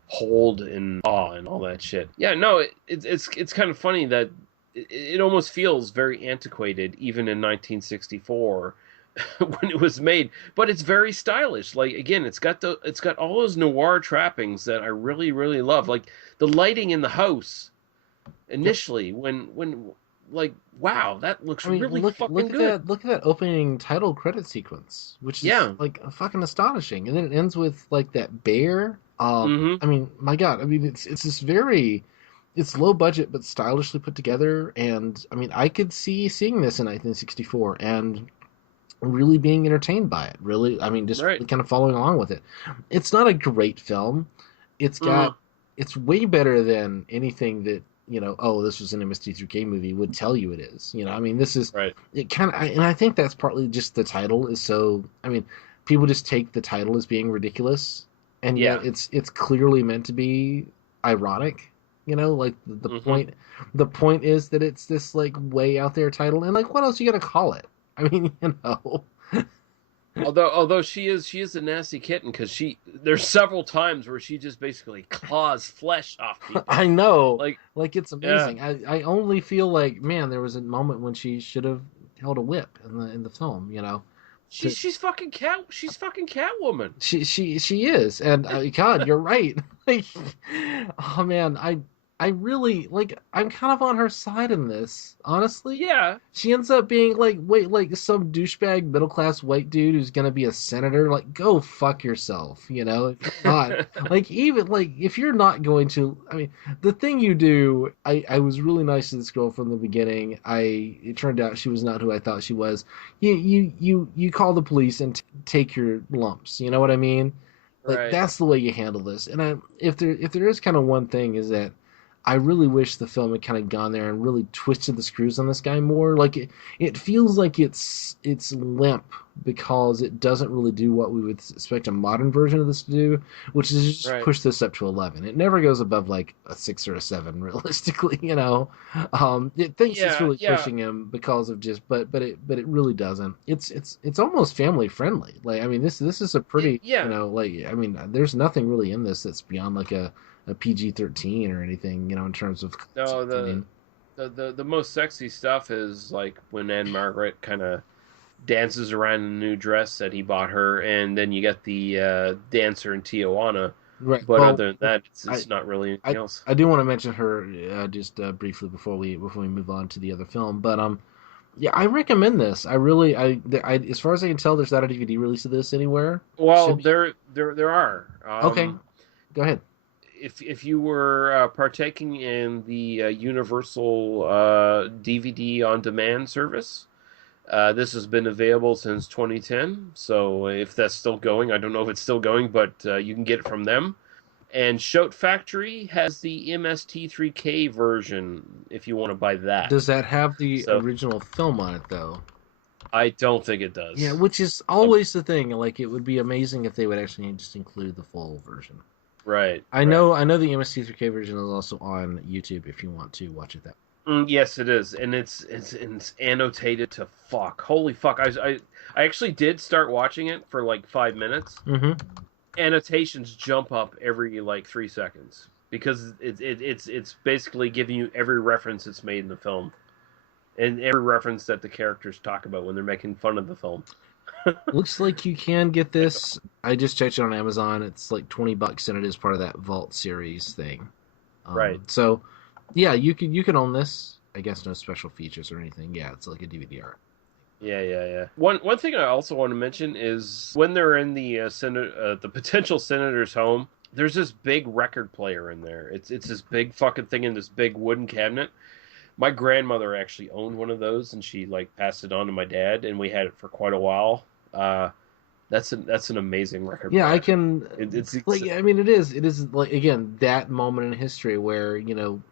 hold in awe and all that shit. Yeah, no, it's kind of funny that it almost feels very antiquated even in 1964 when it was made, but it's very stylish. Like, again, it's got all those noir trappings that I really really love, like the lighting in the house Yep. initially when like, wow, that looks I mean, really look fucking at good. that opening title credit sequence, which is Yeah. like fucking astonishing, and then it ends with like that bear. Mm-hmm. I mean, my God, I mean, it's this very, it's low budget but stylishly put together, and I mean, I could see seeing this in 1964 and really being entertained by it. Really, I mean, just Right. really kind of following along with it. It's not a great film. It's Mm. got, it's way better than anything that, oh, this was an MST3K movie would tell you it is. I mean, this is, Right. it kind of, and I think that's partly just the title is so, I mean, people just take the title as being ridiculous, and Yeah. yet it's clearly meant to be ironic. Like Mm-hmm. the point is that it's this like way out there title, and like what else you gonna call it? I mean, Although she is a nasty kitten, because there's several times where she just basically claws flesh off people. I know, Like, like it's yeah, amazing. I only feel like, man, there was a moment when she should have held a whip in the film. To, she's fucking Catwoman. she is, and God, you're right. Like, oh man, I really like. I'm kind of on her side in this, honestly. Yeah. She ends up being like, wait, like some douchebag middle class white dude who's gonna be a senator. Like, go fuck yourself. If you're not, like, even like if you're not going to, I mean, the thing you do. I was really nice to this girl from the beginning. It turned out she was not who I thought she was. You call the police and take your lumps. You know what I mean? Like Right. that's the way you handle this. And if there is kind of one thing is that I really wish the film had kind of gone there and really twisted the screws on this guy more. Like it feels like it's limp because it doesn't really do what we would expect a modern version of this to do, which is just Right. push this up to 11. It never goes above like a 6 or a 7, realistically. It thinks it's Yeah. really Yeah. pushing him because of just, but it really doesn't. It's almost family friendly. Like I mean, this is a pretty, Yeah. like I mean, there's nothing really in this that's beyond like a PG-13 or anything, in terms of No, concept. I mean, the most sexy stuff is like when Ann-Margret kind of dances around in a new dress that he bought her, and then you get the dancer in Tijuana. right. But Well, other than that, I it's not really anything I else. I do want to mention her just briefly before we move on to the other film, but yeah, I recommend this. I really as far as I can tell, there's not a DVD release of this anywhere. Well, Should be there are. okay. Go ahead. If you were partaking in the Universal DVD on demand service, this has been available since 2010. So if that's still going, I don't know if it's still going, but you can get it from them. And Shout Factory has the MST3K version if you want to buy that. Does that have the So original film on it though? I don't think it Yeah, does. which is Um, always the thing. Like it would be amazing if they would actually just include the full version. right, I right. know the MST3K version is also on YouTube if you want to watch it that. Yes, it is, and it's annotated to fuck. Holy fuck! I actually did start watching it for like 5 minutes. Mm-hmm. Annotations jump up every like 3 seconds because it's basically giving you every reference that's made in the film and every reference that the characters talk about when they're making fun of the film. Looks like you can get this. I just checked it on Amazon. It's like $20, and it is part of that Vault series thing. Right. So, yeah, you can own this. I guess no special features or anything. Yeah, it's like a DVD-R. Yeah. One thing I also want to mention is when they're in the the potential senator's home, there's this big record player in there. It's this big fucking thing in this big wooden cabinet. My grandmother actually owned one of those, and she like passed it on to my dad, and we had it for quite a while. That's an amazing record Yeah, player. I can. It's Like, I mean, it is like again that moment in history where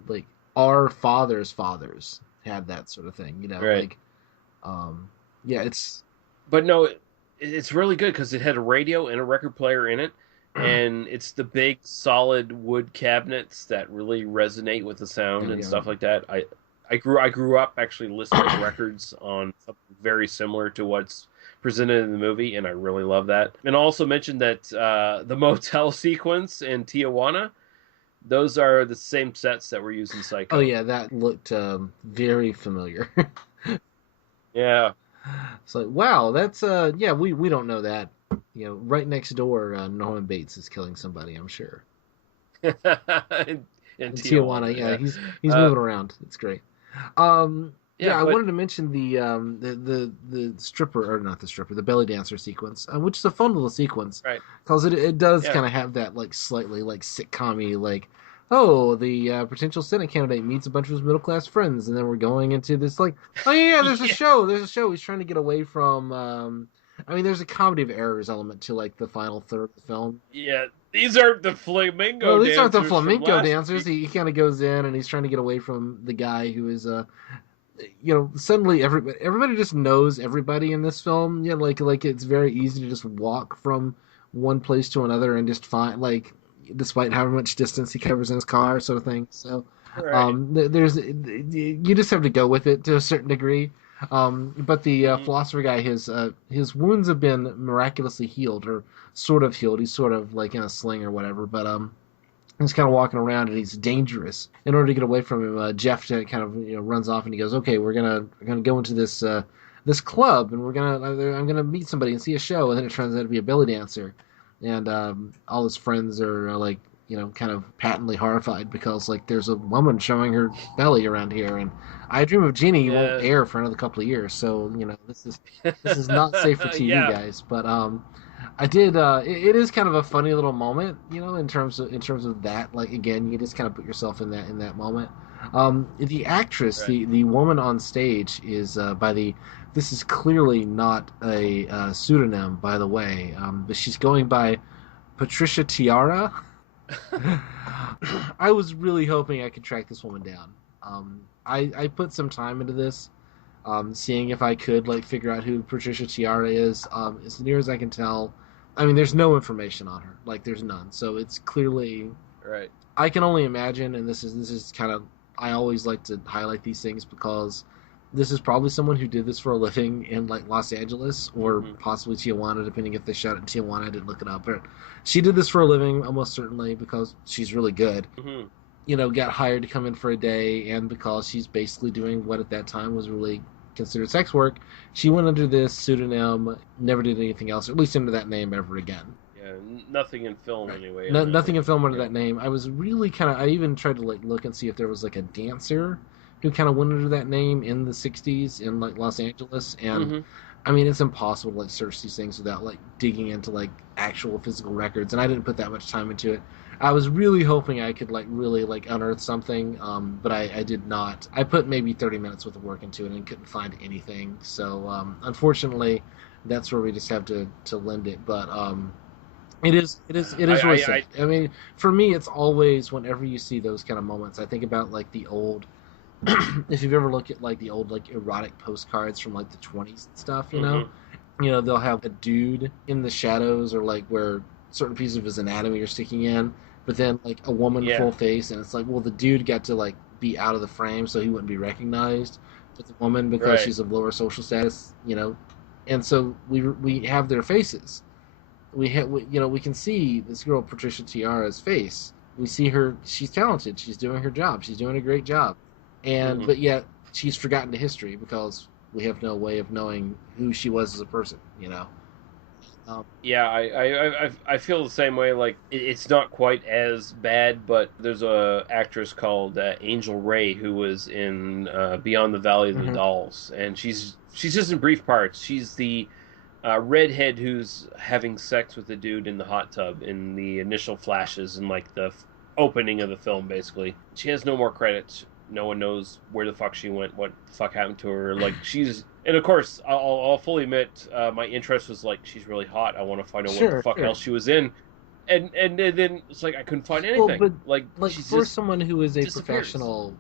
like our fathers' fathers had that sort of thing. right. Like, yeah, But no, it's really good because it had a radio and a record player in it, and it's the big solid wood cabinets that really resonate with the sound and stuff like that. I grew up actually listening to records on something very similar to what's presented in the movie, and I really love that. And I also mentioned that the motel sequence in Tijuana, those are the same sets that were used in Psycho. Oh yeah, that looked very familiar. Yeah. It's like, wow, that's yeah, we don't know that. You know, right next door, Norman Bates is killing somebody, I'm sure. in Tijuana, yeah, he's moving around. It's great. I wanted to mention the stripper, or not the stripper, the belly dancer sequence, which is a fun little sequence, right? Because it does kind of have that like slightly like sitcom-y, like, oh, the potential Senate candidate meets a bunch of his middle class friends, and then we're going into this like, oh yeah, there's a show. He's trying to get away from. I mean, there's a comedy of errors element to like the final third of the film. Yeah, these aren't the flamenco. These aren't the flamenco dancers. He kind of goes in and he's trying to get away from the guy who is suddenly everybody just knows everybody in this film. Yeah, like it's very easy to just walk from one place to another and just find, like, despite however much distance he covers in his car, sort of thing. So, right. You just have to go with it to a certain degree. But the philosopher guy, his wounds have been miraculously healed, or sort of healed. He's sort of like in a sling or whatever, but he's kind of walking around and he's dangerous. In order to get away from him, Jeff kind of runs off and he goes, "Okay, we're gonna go into this this club and I'm gonna meet somebody and see a show." And then it turns out to be a belly dancer, and all his friends are like, kind of patently horrified because, like, there's a woman showing her belly around here, and I Dream of Jeannie won't air for another couple of years, so this is not safe for TV, guys. But I did. It is kind of a funny little moment, in terms of that. Like, again, you just kind of put yourself in that moment. The actress, right. the woman on stage is This is clearly not a pseudonym, by the way, but she's going by Patricia Tiara. I was really hoping I could track this woman down. I put some time into this, seeing if I could figure out who Patricia Tiara is. As near as I can tell, I mean, there's no information on her. Like, there's none. So it's clearly right. I can only imagine, and this is kind of, I always like to highlight these things because this is probably someone who did this for a living in Los Angeles or possibly Tijuana, depending if they shot it in Tijuana. I didn't look it up, but she did this for a living almost certainly because she's really good. Got hired to come in for a day, and because she's basically doing what at that time was really considered sex work, she went under this pseudonym, never did anything else, or at least under that name ever again. Yeah, nothing in film anyway. Nothing in film under that name. I was really I even tried to look and see if there was a dancer who kind of went under that name in the 60s in Los Angeles, and I mean, it's impossible to search these things without digging into actual physical records, and I didn't put that much time into it. I was really hoping I could really unearth something, but I did not. I put maybe 30 minutes worth of work into it and couldn't find anything. So unfortunately, that's where we just have to lend it. But it is really sad. I mean, for me, it's always, whenever you see those kind of moments, I think about the old. If you've ever looked at the old erotic postcards from the 20s and stuff, they'll have a dude in the shadows or where certain pieces of his anatomy are sticking in, but then a woman full face, and it's well, the dude got to be out of the frame so he wouldn't be recognized, but the woman, because she's of lower social status, and so we have their faces. We can see this girl Patricia Tiara's face. We see her. She's talented. She's doing her job. She's doing a great job. And but yet she's forgotten to history because we have no way of knowing who she was as a person, I feel the same way. It's not quite as bad, but there's a actress called Angel Ray who was in Beyond the Valley of the Dolls, and she's just in brief parts. She's the redhead who's having sex with the dude in the hot tub in the initial flashes and the opening of the film. Basically, she has no more credits. No one knows where the fuck she went, what the fuck happened to her. And of course, I'll fully admit, my interest was she's really hot. I want to find out what the fuck else she was in, and then it's I couldn't find anything. Well, but she's for just someone who is a professional,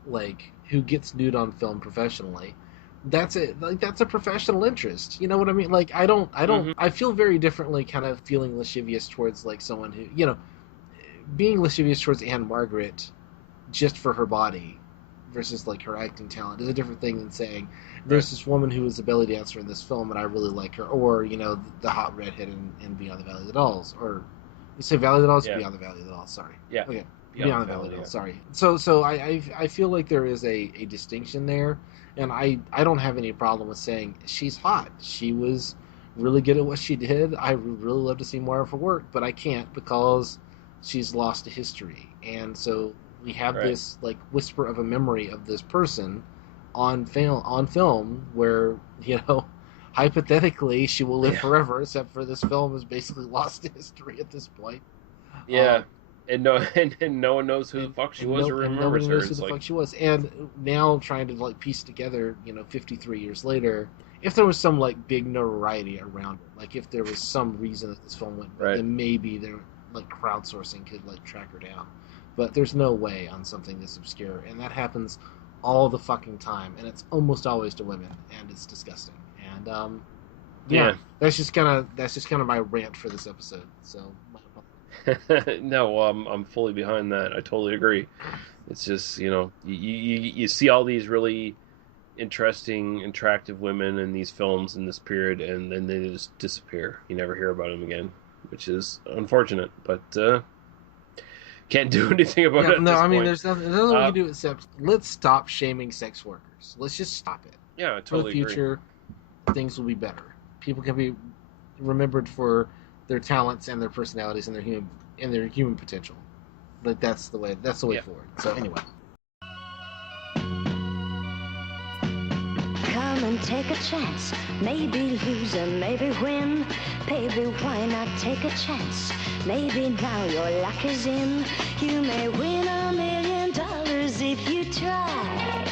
who gets nude on film professionally, that's it. Like that's a professional interest. You know what I mean? Like I don't. I feel very differently, kind of feeling lascivious towards like someone who, being lascivious towards Ann-Margret just for her body versus like her acting talent is a different thing than saying there's this woman who is a belly dancer in this film and I really like her, or the hot redhead in Beyond the Valley of the Dolls, or you say Valley of the Dolls, Beyond the Valley of the Dolls. Sorry. Yeah. Okay. Beyond the Valley of the Dolls. Sorry. So I feel like there is a distinction there, and I don't have any problem with saying she's hot. She was really good at what she did. I would really love to see more of her work, but I can't because she's lost to history, and so we have this like whisper of a memory of this person on film where hypothetically she will live forever, except for this film is basically lost to history at this point. Yeah. And no one knows who the fuck she was or remembers her. Knows who the fuck she was. And now trying to like piece together, 53 years later, if there was some like big notoriety around it, like if there was some reason that this film went, then maybe there like crowdsourcing could like track her down. But there's no way on something this obscure, and that happens all the fucking time, and it's almost always to women, and it's disgusting. And that's just kind of my rant for this episode. So. No, I'm fully behind that. I totally agree. It's just you see all these really interesting, attractive women in these films in this period, and then they just disappear. You never hear about them again, which is unfortunate. But can't do anything about it. No, I mean, there's nothing we can do except let's stop shaming sex workers. Let's just stop it. Yeah, I totally agree. For the future, things will be better. People can be remembered for their talents and their personalities and their human potential. But that's the way forward. So anyway. Come and take a chance. Maybe lose and maybe win. Baby, why not take a chance? Maybe now your luck is in. You may win $1 million if you try.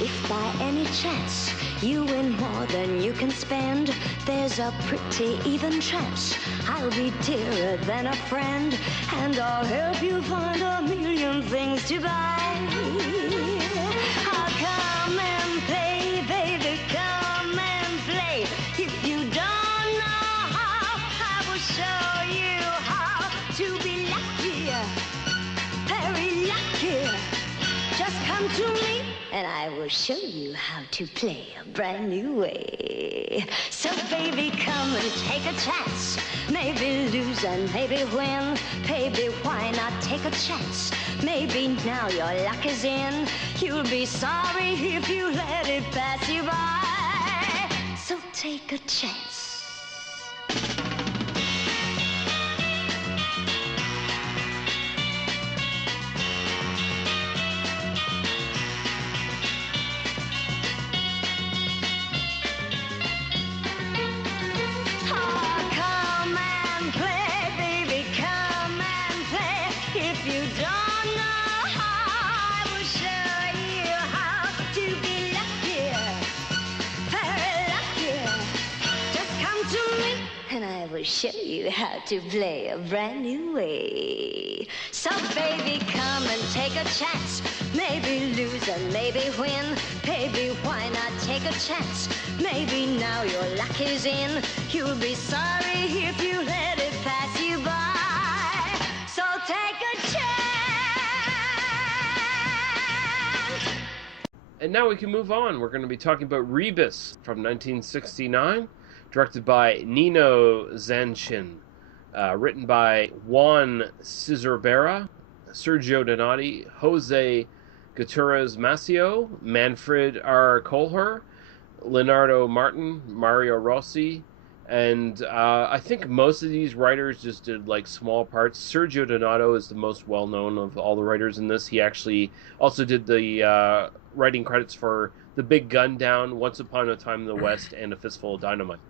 If by any chance you win more than you can spend, there's a pretty even chance I'll be dearer than a friend, and I'll help you find $1 million things to buy. I'll come and play, baby, come and play. If you don't know how, I will show you how to be lucky, very lucky. Just come to me and I will show you how to play a brand new way. So baby, come and take a chance. Maybe lose and maybe win. Baby, why not take a chance? Maybe now your luck is in. You'll be sorry if you let it pass you by. So take a chance. Show you how to play a brand new way. So baby, come and take a chance. Maybe lose and maybe win. Baby, why not take a chance? Maybe now your luck is in. You'll be sorry if you let it pass you by. So take a chance. And now we can move on. We're going to be talking about Rebus from 1969. Directed by Nino Zanchin, written by Juan Cizerbera, Sergio Donati, Jose Gutierrez Macio, Manfred R. Kolher, Leonardo Martin, Mario Rossi, and I think most of these writers just did like small parts. Sergio Donato is the most well-known of all the writers in this. He actually also did the writing credits for The Big Gun Down, Once Upon a Time in the West, and A Fistful of Dynamite.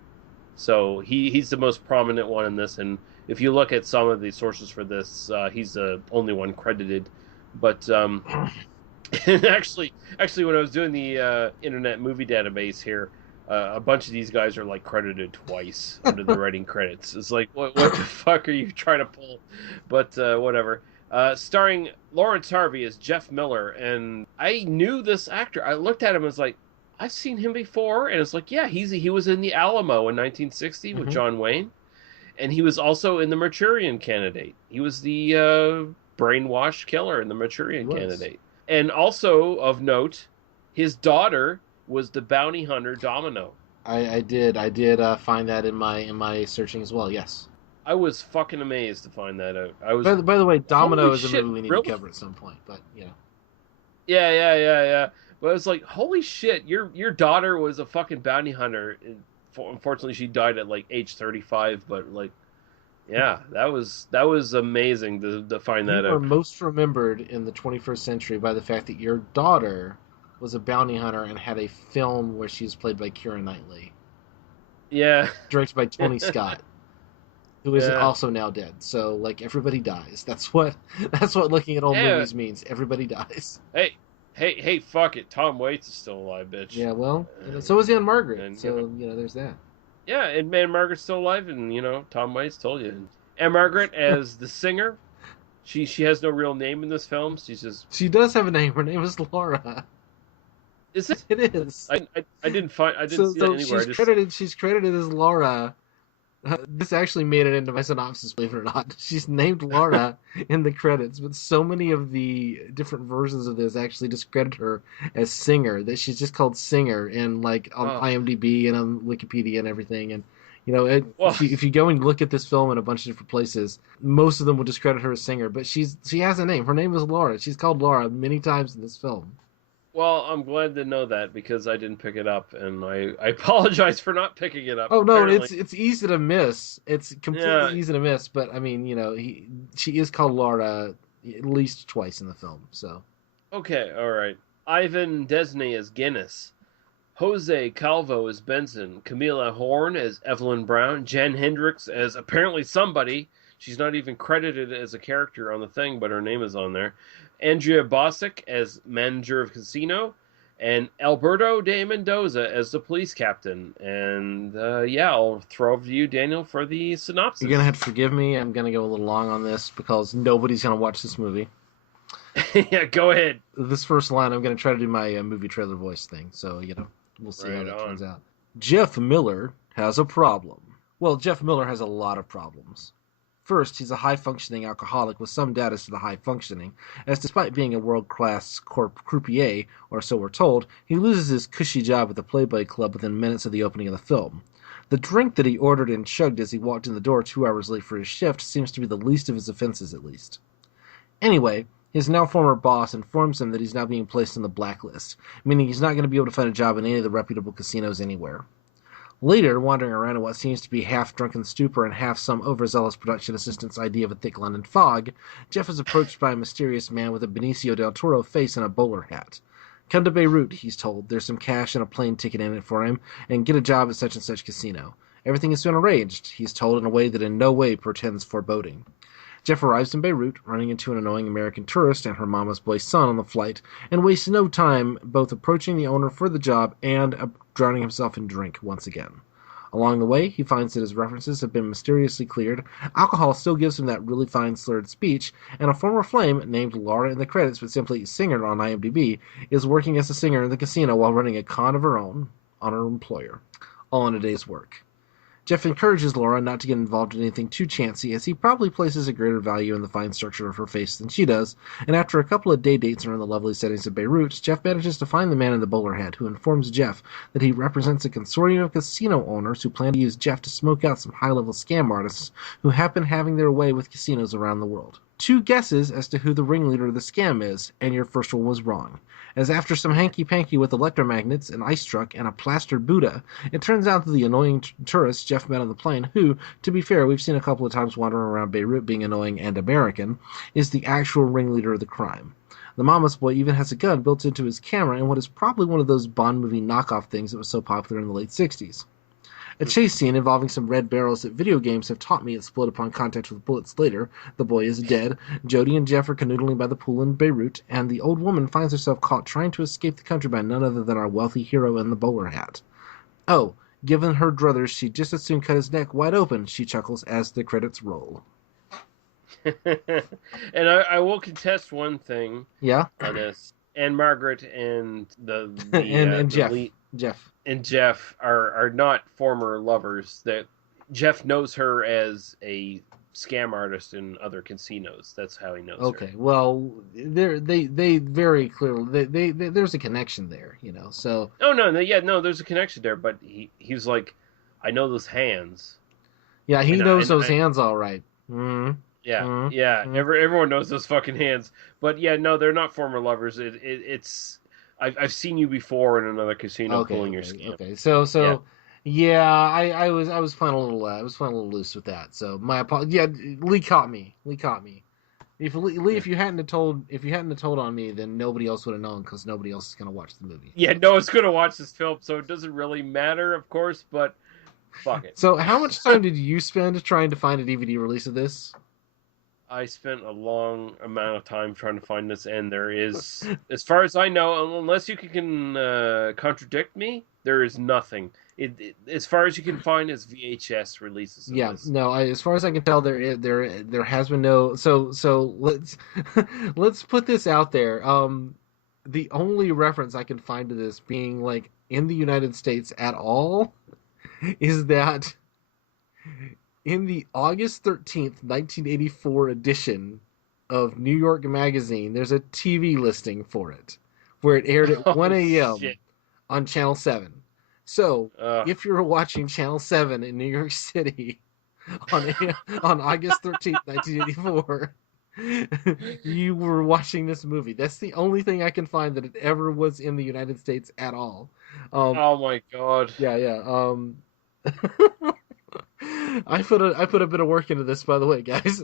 So he's the most prominent one in this, and if you look at some of the sources for this, he's the only one credited. But and actually, when I was doing the Internet Movie Database here, a bunch of these guys are like credited twice under the writing credits. It's like, what the fuck are you trying to pull? But whatever. Starring Lawrence Harvey as Jeff Miller, and I knew this actor. I looked at him and was like, I've seen him before, and it's like, yeah, he was in The Alamo in 1960 with Mhm. John Wayne, and he was also in The Manchurian Candidate. He was the brainwashed killer in The Manchurian Candidate. And also of note, his daughter was the bounty hunter Domino. I did find that in my searching as well. Yes. I was fucking amazed to find that out. I was. By the way, Domino Holy is a shit, movie we need really? to cover at some point. But you know. Yeah. But I was like, holy shit, your daughter was a fucking bounty hunter. Unfortunately, she died at like age 35. But like, yeah, that was amazing to find that You are out. most remembered in the 21st century by the fact that your daughter was a bounty hunter and had a film where she's played by Keira Knightley, Yeah. directed by Tony Scott, who is Yeah. also now dead. So like everybody dies. That's what looking at old Yeah. movies means. Everybody dies. Hey, fuck it. Tom Waits is still alive, bitch. Yeah, well, so is Ann-Margret. And, So there's that. Yeah, and Ann-Margret's still alive, and Tom Waits told you. Ann-Margret as the singer, she has no real name in this film. She's just. She does have a name. Her name is Laura. Is it? It is. I didn't see that anywhere. She's credited as Laura. This actually made it into my synopsis, believe it or not. She's named Laura in the credits, but so many of the different versions of this actually discredit her as singer that she's just called Singer in like on IMDb and on Wikipedia and everything. And if you go and look at this film in a bunch of different places, most of them will discredit her as Singer, but she has a name. Her name is Laura. She's called Laura many times in this film. Well, I'm glad to know that because I didn't pick it up, and I apologize for not picking it up. Oh no, Apparently. it's easy to miss. It's completely easy to miss. But I mean, she is called Laura at least twice in the film. So Okay, all right. Ivan Desney as Guinness, Jose Calvo as Benson, Camila Horn as Evelyn Brown, Jen Hendricks as apparently somebody. She's not even credited as a character on the thing, but her name is on there. Andrea Bosick as manager of casino, and Alberto de Mendoza as the police captain. And I'll throw over to you, Daniel, for the synopsis. you're gonna have to forgive me. I'm gonna go a little long on this because nobody's gonna watch this movie. Yeah, go ahead. This first line, I'm gonna try to do my movie trailer voice thing. So we'll see how Right that on. turns out. Jeff Miller has a problem. Well, Jeff Miller has a lot of problems. First, he's a high-functioning alcoholic with some data to the high-functioning, as despite being a world-class croupier, or so we're told, he loses his cushy job at the Playboy Club within minutes of the opening of the film. The drink that he ordered and chugged as he walked in the door 2 hours late for his shift seems to be the least of his offenses, at least. Anyway, his now former boss informs him that he's now being placed on the blacklist, meaning he's not going to be able to find a job in any of the reputable casinos anywhere. Later, wandering around in what seems to be half-drunken stupor and half some overzealous production assistant's idea of a thick London fog, Jeff is approached by a mysterious man with a Benicio del Toro face and a bowler hat. Come to Beirut, he's told. There's some cash and a plane ticket in it for him, and get a job at such and such casino. Everything is soon arranged, he's told in a way that in no way portends foreboding. Jeff arrives in Beirut, running into an annoying American tourist and her mama's boy son on the flight, and wastes no time both approaching the owner for the job and drowning himself in drink once again. Along the way, he finds that his references have been mysteriously cleared, alcohol still gives him that really fine slurred speech, and a former flame, named Laura in the credits but simply Singer on IMDb, is working as a singer in the casino while running a con of her own on her employer, all in a day's work. Jeff encourages Laura not to get involved in anything too chancy, as he probably places a greater value in the fine structure of her face than she does, and after a couple of day dates around the lovely settings of Beirut, Jeff manages to find the man in the bowler hat, who informs Jeff that he represents a consortium of casino owners who plan to use Jeff to smoke out some high-level scam artists who have been having their way with casinos around the world. 2 guesses as to who the ringleader of the scam is, and your first one was wrong, as after some hanky-panky with electromagnets, an ice truck, and a plastered Buddha, it turns out that the annoying tourist Jeff met on the plane, who, to be fair, we've seen a couple of times wandering around Beirut being annoying and American, is the actual ringleader of the crime. The mama's boy even has a gun built into his camera in what is probably one of those Bond movie knockoff things that was so popular in the late 60s. A chase scene involving some red barrels that video games have taught me explode upon contact with bullets later. The boy is dead. Jody and Jeff are canoodling by the pool in Beirut, and the old woman finds herself caught trying to escape the country by none other than our wealthy hero in the bowler hat. Oh, given her druthers, she'd just as soon cut his neck wide open, she chuckles as the credits roll. And I will contest one thing. Yeah? On this. Ann-Margret and and Jeff. Jeff. and Jeff are not former lovers. That Jeff knows her as a scam artist in other casinos. That's how he knows her. Okay, well, they very clearly they there's a connection there, So Oh no, there's a connection there. But he's like, I know those hands. yeah, he And knows those hands all right. Yeah, Mhm. yeah. Everyone knows those fucking hands. But yeah, no, they're not former lovers. It's I've seen you before in another casino pulling your scam. Okay. So yeah, I was playing a little loose with that. So my apologies. Yeah, Lee caught me. If Lee, if you hadn't have told on me, then nobody else would have known because nobody else is gonna watch the movie. Yeah, no one's gonna watch this film, so it doesn't really matter, of course. But fuck it. So how much time did you spend trying to find a DVD release of this? I spent a long amount of time trying to find this, and there is, as far as I know, unless you can contradict me, there is nothing. As far as you can find, is VHS releases. Yeah, this. no. As far as I can tell, there has been no. So let's let's put this out there. The only reference I can find to this being like in the United States at all is that in the August 13th, 1984 edition of New York Magazine, there's a TV listing for it, where it aired at 1 a.m. Shit. on Channel 7. So, if you're watching Channel 7 in New York City on August 13th, 1984, you were watching this movie. That's the only thing I can find that it ever was in the United States at all. Oh my god. Yeah. I put a bit of work into this, by the way, guys.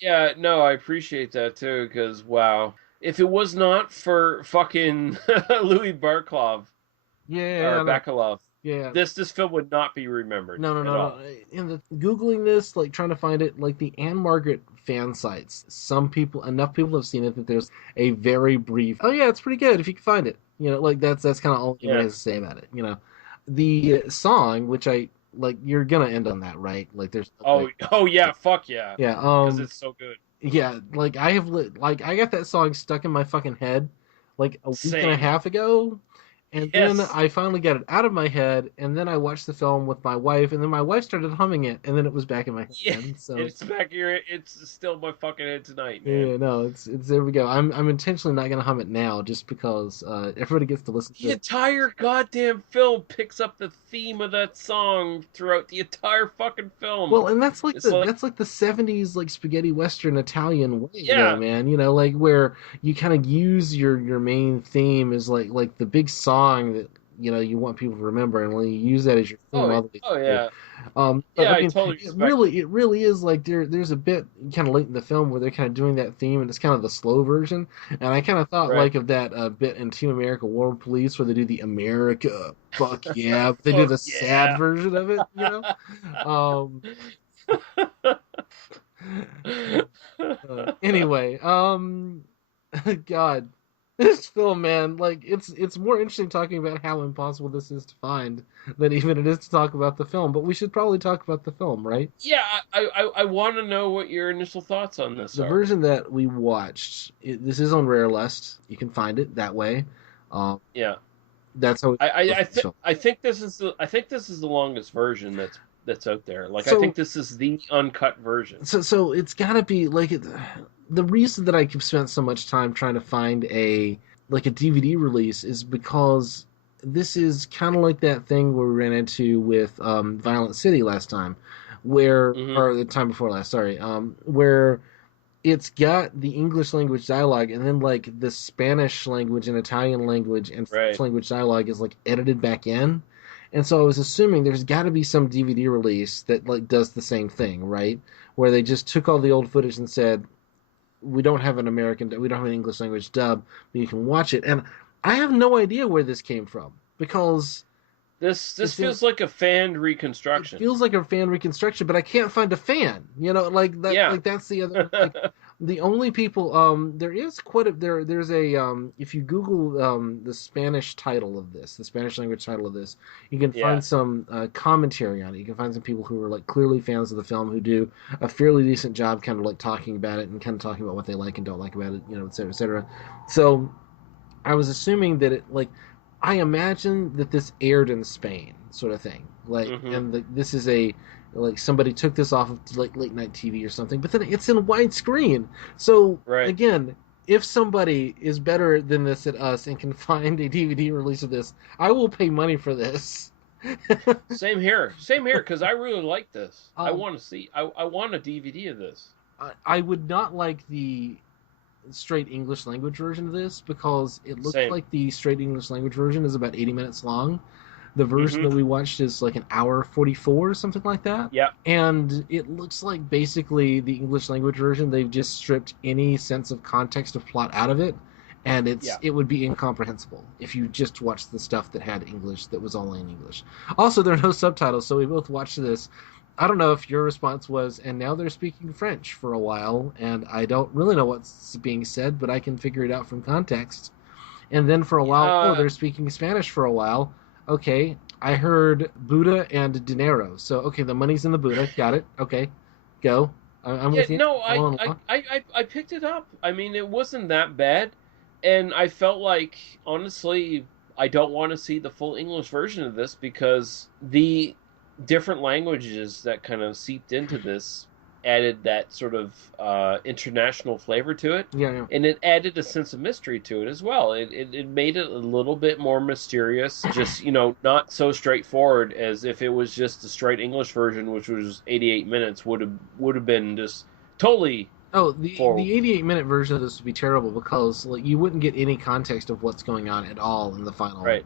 Yeah, no, I appreciate that too, because wow, if it was not for fucking Louis Barklov, or Bacalov, yeah, this film would not be remembered. No. In the googling this, like trying to find it, like the Ann-Margret fan sites, enough people have seen it that there's a very brief. Oh yeah, it's pretty good if you can find it. Like that's kind of all anybody has to say about it. The song, which I. Like you're gonna end on that, right? Like there's. Oh yeah, fuck yeah. Yeah. Because it's so good. Yeah, like I got that song stuck in my fucking head, like a week and a half ago, and then I finally got it out of my head, and then I watched the film with my wife, and then my wife started humming it, and then it was back in my head. Yeah, again, so it's back here. It's still my fucking head tonight, man. Yeah, no, it's there we go. I'm intentionally not gonna hum it now, just because everybody gets to listen to the entire goddamn film picks up the theme of that song throughout the entire fucking film. Well, and that's like the 70s like spaghetti western Italian way, man. Like where you kind of use your main theme as like the big song that you want people to remember, and you use that as your theme all the way through. Yeah. But, I totally respect it really is like there's a bit kind of late in the film where they're kind of doing that theme, and it's kind of the slow version. And I kind of thought like of that bit in Team America World Police where they do the America fuck yeah, but they do the sad version of it, Anyway, God. This film, man, like it's more interesting talking about how impossible this is to find than even it is to talk about the film. But we should probably talk about the film, right? Yeah, I want to know what your initial thoughts on this are. The version that we watched, this is on Rarelist. You can find it that way. Yeah, that's how. I think this is the longest version that's out there. Like I think this is the uncut version. So it's got to be like the reason that I spent so much time trying to find a DVD release is because this is kind of like that thing where we ran into with Violent City last time, where or the time before last, sorry, where it's got the English language dialogue and then like the Spanish language and Italian language and French language dialogue is like edited back in. And so I was assuming there's got to be some DVD release that like does the same thing, right? Where they just took all the old footage and said, we don't have an English language dub, but you can watch it. And I have no idea where this came from because this feels like a fan reconstruction. It feels like a fan reconstruction, but I can't find a fan. Like that. Yeah. Like that's the other. Like, the only people. There's a. If you Google the Spanish title of this, the Spanish language title of this, you can find some commentary on it. You can find some people who are like clearly fans of the film who do a fairly decent job, kind of like talking about it and kind of talking about what they like and don't like about it, et cetera, et cetera. So I was assuming that it like I imagine that this aired in Spain, sort of thing. Like, and this is like somebody took this off of like late night TV or something, but then it's in widescreen. So again, if somebody is better than this at us and can find a DVD release of this, I will pay money for this. Same here, because I really like this. I want to see. I want a DVD of this. I would not like the straight English language version of this because it looks like the straight English language version is about 80 minutes long. The version that we watched is like an hour 44 or something like that. Yeah. And it looks like basically the English language version, they've just stripped any sense of context of plot out of it. And it would be incomprehensible if you just watched the stuff that had English, that was only in English. Also, there are no subtitles, so we both watched this. I don't know if your response was, and now they're speaking French for a while, and I don't really know what's being said, but I can figure it out from context. And then for a while, they're speaking Spanish for a while. Okay, I heard Buddha and dinero. So, okay, the money's in the Buddha. Got it. Okay, go. I'm with you. No, I picked it up. I mean, it wasn't that bad. And I felt like, honestly, I don't want to see the full English version of this because the different languages that kind of seeped into this added that sort of international flavor to it. Yeah. And it added a sense of mystery to it as well. It made it a little bit more mysterious, just, not so straightforward as if it was just the straight English version, which was 88 minutes, would have been just totally... Oh, the 88-minute version of this would be terrible because you wouldn't get any context of what's going on at all in the final. Right.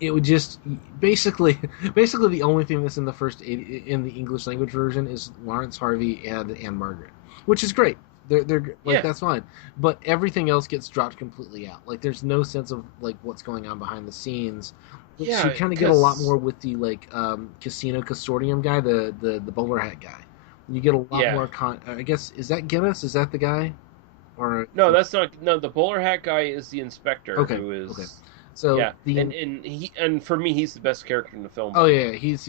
It would just basically the only thing that's in the first in the English language version is Lawrence Harvey and Ann-Margret, which is great. They're that's fine, but everything else gets dropped completely out. There's no sense of what's going on behind the scenes. Which you kind of get a lot more with the Casino Consortium guy, the bowler hat guy. You get a lot more I guess, is that Guinness? Is that the guy? Or no, that's not. No, the bowler hat guy is the inspector. Okay. Who is? Okay. So and for me, he's the best character in the film. Oh yeah, he's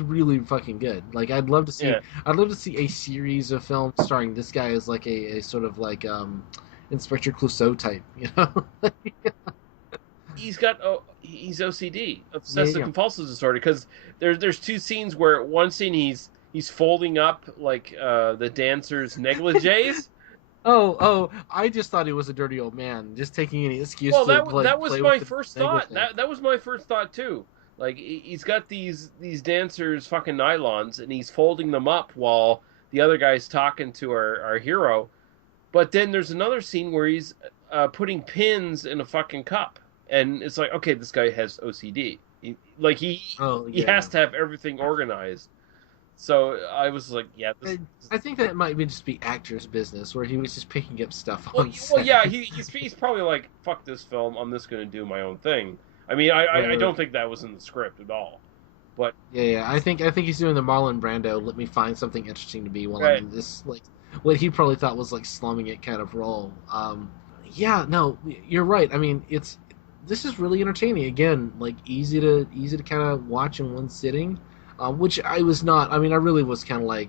really fucking good. I'd love to see a series of films starring this guy as a sort of Inspector Clouseau type, He's he's OCD, obsessive compulsive disorder, because there's two scenes where one scene he's folding up the dancers' negligees. Oh! I just thought he was a dirty old man, just taking any excuse. Well, that was my first thought. That was my first thought too. He's got these dancers' fucking nylons, and he's folding them up while the other guy's talking to our hero. But then there's another scene where he's putting pins in a fucking cup, and it's like, okay, this guy has OCD. He has to have everything organized. So I was like, yeah. I think that might just be actor's business, where he was just picking up stuff. Well, yeah, he's probably like, fuck this film, I'm just going to do my own thing. I mean, I don't think that was in the script at all. But yeah, I think he's doing the Marlon Brando, let me find something interesting to be while I'm in this, what he probably thought was slumming it kind of role. Yeah, no, you're right. I mean, this is really entertaining. Again, easy to kind of watch in one sitting. Which I was not. I mean, I really was kind of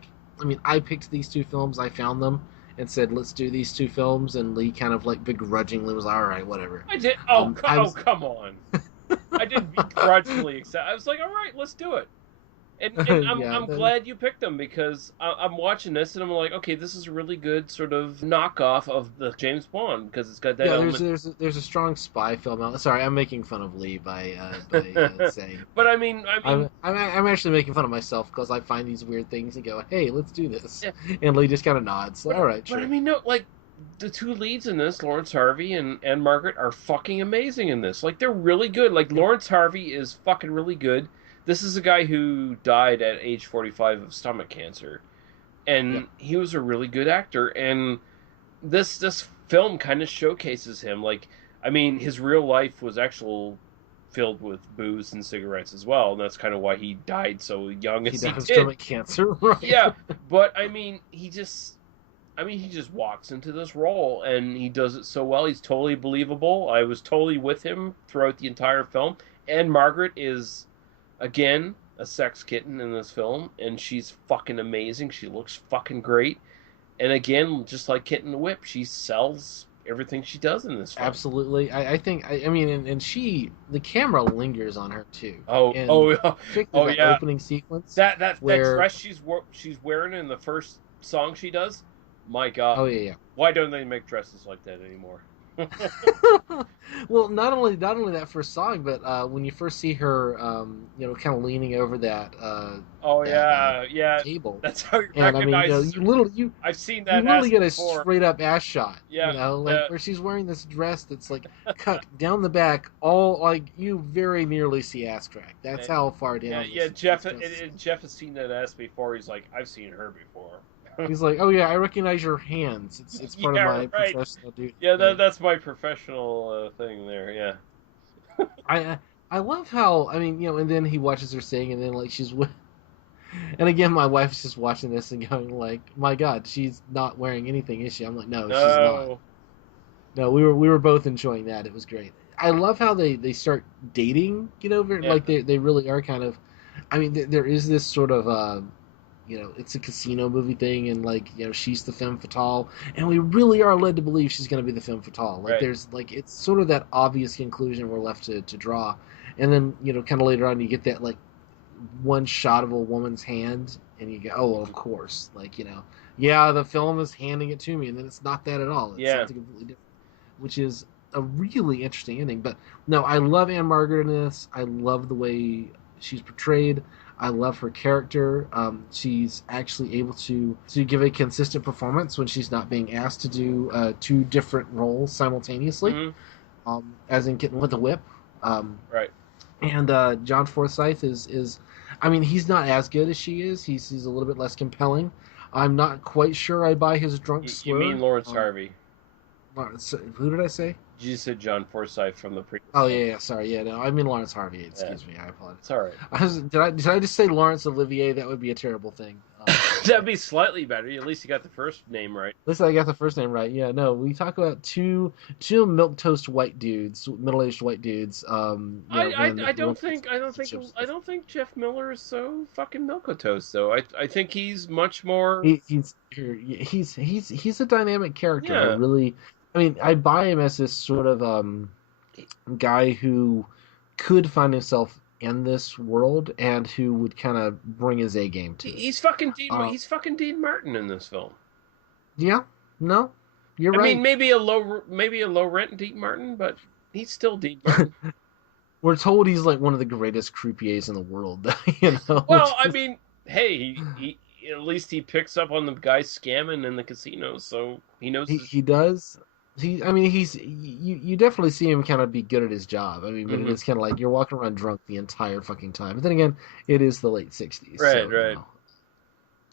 I picked these two films. I found them and said, let's do these two films. And Lee kind of begrudgingly was, all right, whatever. I did. Come on. I didn't begrudgingly accept. I was like, all right, let's do it. And I'm glad you picked them, because I'm watching this and I'm like, okay, this is a really good sort of knockoff of the James Bond, because it's got that element. There's a strong spy film out. Sorry, I'm making fun of Lee by saying. But I mean, I'm actually making fun of myself because I find these weird things and go, hey, let's do this. Yeah. And Lee just kind of nods. All right, sure. But I mean, no, the two leads in this, Lawrence Harvey and Ann-Margret, are fucking amazing in this. They're really good. Lawrence Harvey is fucking really good. This is a guy who died at age 45 of stomach cancer, and he was a really good actor. And this film kind of showcases him. His real life was filled with booze and cigarettes as well, and that's kind of why he died so young. He died of stomach cancer, right? Yeah, but he just walks into this role, and he does it so well. He's totally believable. I was totally with him throughout the entire film. Ann-Margret is, again, a sex kitten in this film, and she's fucking amazing. She looks fucking great. And again, just like Kitten the Whip, she sells everything she does in this film. Absolutely. I think, I mean, and the camera lingers on her too. Oh, And oh, particularly that yeah. opening sequence. That where, dress she's wearing in the first song she does. My God. Oh yeah. Why don't they make dresses like that anymore? Well, not only that first song, but when you first see her, kind of leaning over that. Table. That's how you And recognize. I've seen that. You literally get a before. straight up ass shot. Yeah. Where she's wearing this dress that's like cut down the back, all like you very nearly see ass crack. That's how far down. Yeah. Jeff has seen that ass before. He's like, I've seen her before. He's like, oh yeah, I recognize your hands. It's part of my professional duty. Yeah, that's my professional thing there. Yeah. I love how and then he watches her sing, and then like and again my wife's just watching this and going like, my God, she's not wearing anything, is she? I'm like, no, she's not. No, we were both enjoying that. It was great. I love how they start dating. Like they really are kind of. I mean, there is this sort of. It's a casino movie thing, and she's the femme fatale, and we really are led to believe she's going to be the femme fatale. There's it's sort of that obvious conclusion we're left to draw, and then kind of later on you get that one shot of a woman's hand, and you go, oh, well, of course, the film is handing it to me, and then it's not that at all. It's something completely different, which is a really interesting ending. But no, I love Ann-Margret in this. I love the way she's portrayed. I love her character. She's actually able to give a consistent performance when she's not being asked to do two different roles simultaneously, as in Kitten with a Whip. Right. And John Forsythe is, I mean, he's not as good as she is. He's a little bit less compelling. I'm not quite sure I buy his drunk slur. You mean Lawrence Harvey? Who did I say? You said John Forsythe from the previous. Oh yeah, sorry, no, I mean Lawrence Harvey. Excuse me, I apologize. It's all right. Did I just say Laurence Olivier? That would be a terrible thing. That'd be slightly better. At least you got the first name right. At least I got the first name right. Yeah, no, we talk about two milquetoast white dudes, middle-aged white dudes. I don't think Jeff Miller is so fucking milquetoast though. I think he's much more. He's a dynamic character. Yeah. I buy him as this sort of guy who could find himself in this world and who would kind of bring his A game to it. He's fucking Dean Martin in this film. Yeah, no, you're right. I mean, maybe a low rent Dean Martin, but he's still Dean Martin. We're told he's like one of the greatest croupiers in the world. Well, I mean, hey, he at least he picks up on the guys scamming in the casino, so he knows. He does. You definitely see him kind of be good at his job. I mean, but it's kind of like you're walking around drunk the entire fucking time. But then again, it is the late '60s. Right.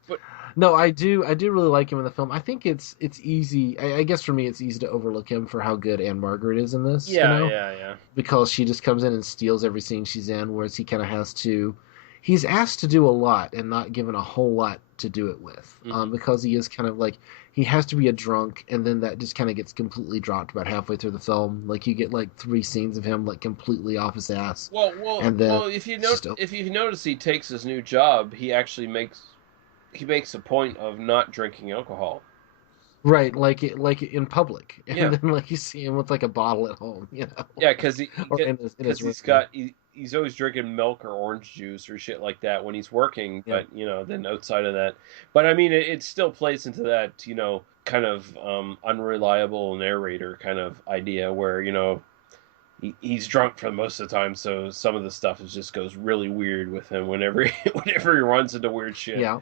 But no, I do really like him in the film. I think it's easy. I guess for me, it's easy to overlook him for how good Ann-Margret is in this. Yeah. Because she just comes in and steals every scene she's in, whereas he kind of has to. He's asked to do a lot and not given a whole lot to do it with, because he is kind of like he has to be a drunk, and then that just kind of gets completely dropped about halfway through the film. Like you get like 3 scenes of him like completely off his ass. Well, if you notice, he takes his new job. He actually makes a point of not drinking alcohol. Right, like in public, and then like you see him with like a bottle at home, Yeah, because he's always drinking milk or orange juice or shit like that when he's working. Yeah. But then outside of that, but I mean, it still plays into that kind of unreliable narrator kind of idea where he's drunk for most of the time, so some of the stuff just goes really weird with him whenever he runs into weird shit. Yeah.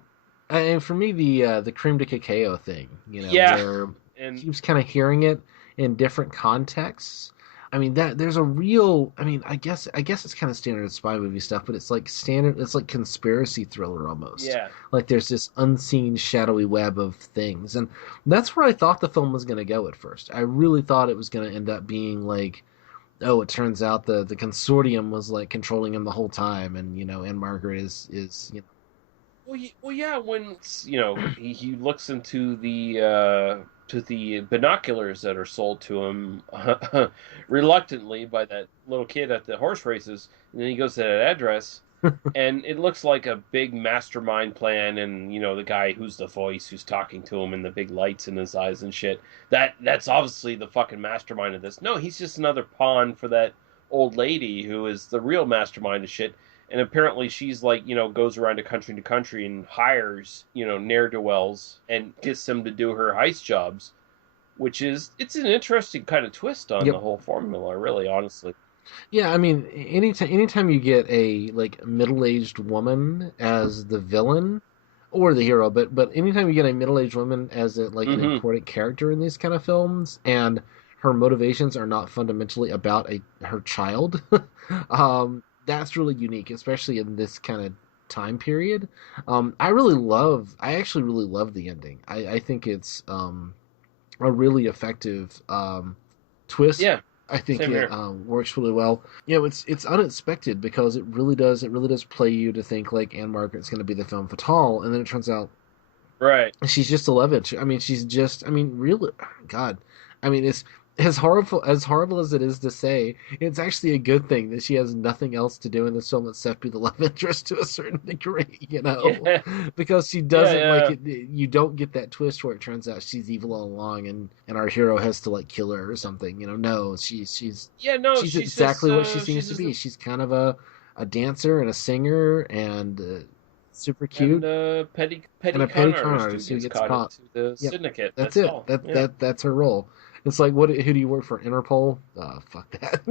And for me, the cream de cacao thing, where he was kind of hearing it in different contexts. I mean, there's a real. I mean, I guess it's kind of standard spy movie stuff, but it's like standard. It's like conspiracy thriller almost. Yeah. Like there's this unseen shadowy web of things, and that's where I thought the film was going to go at first. I really thought it was going to end up being like, oh, it turns out the consortium was like controlling him the whole time, and Ann-Margret is. Well, yeah. When he looks into the binoculars that are sold to him reluctantly by that little kid at the horse races, and then he goes to that address, And it looks like a big mastermind plan, and the guy who's the voice who's talking to him and the big lights in his eyes and shit. That's obviously the fucking mastermind of this. No, he's just another pawn for that old lady who is the real mastermind of shit. And apparently she's like, goes around to country and hires, ne'er-do-wells and gets them to do her heist jobs, it's an interesting kind of twist on the whole formula, really, honestly. Yeah, I mean, anytime you get a like middle-aged woman as the villain or the hero, but anytime you get a middle-aged woman as an important character in these kind of films, and her motivations are not fundamentally about her child, that's really unique, especially in this kind of time period. I actually really love the ending. I think it's a really effective twist. Yeah. I think it works really well. It's unexpected because it really does play you to think like Ann-Margret's going to be the femme fatale, and then it turns out she's just 11. Really, God, it's as horrible as it is to say, it's actually a good thing that she has nothing else to do in this film except be the love interest to a certain degree, because she doesn't you don't get that twist where it turns out she's evil all along and our hero has to like kill her or something. No, she's exactly what she seems to be. She's kind of a dancer and a singer and super cute and petty con artist who gets caught into the syndicate. That's it. That's her role. It's like, who do you work for? Interpol? Fuck that.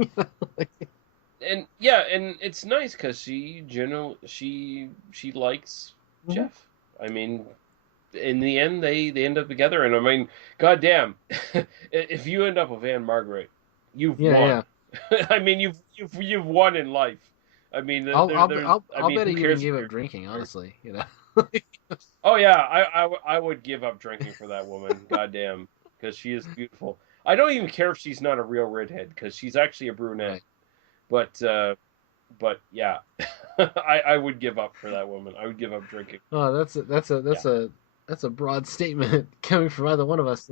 And it's nice because she likes Jeff. I mean, in the end, they end up together, and I mean, goddamn, if you end up with Ann-Margret, you've won. Yeah. I mean, you've won in life. I mean, I'll bet he even gave up drinking. Honestly, Oh yeah, I would give up drinking for that woman. Goddamn. Because she is beautiful. I don't even care if she's not a real redhead, because she's actually a brunette. Right. But yeah, I would give up for that woman. I would give up drinking. Oh, that's a broad statement coming from either one of us.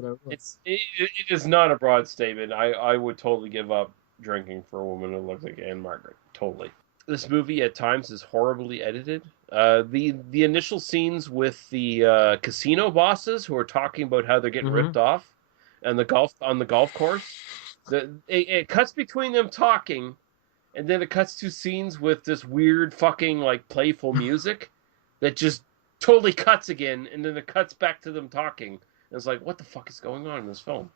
It is not a broad statement. I would totally give up drinking for a woman who looks like Ann-Margret. Totally. This movie at times is horribly edited. The initial scenes with the casino bosses who are talking about how they're getting ripped off, and the golf course, it cuts between them talking, and then it cuts to scenes with this weird fucking like playful music that just totally cuts again, and then it cuts back to them talking. And it's like, what the fuck is going on in this film?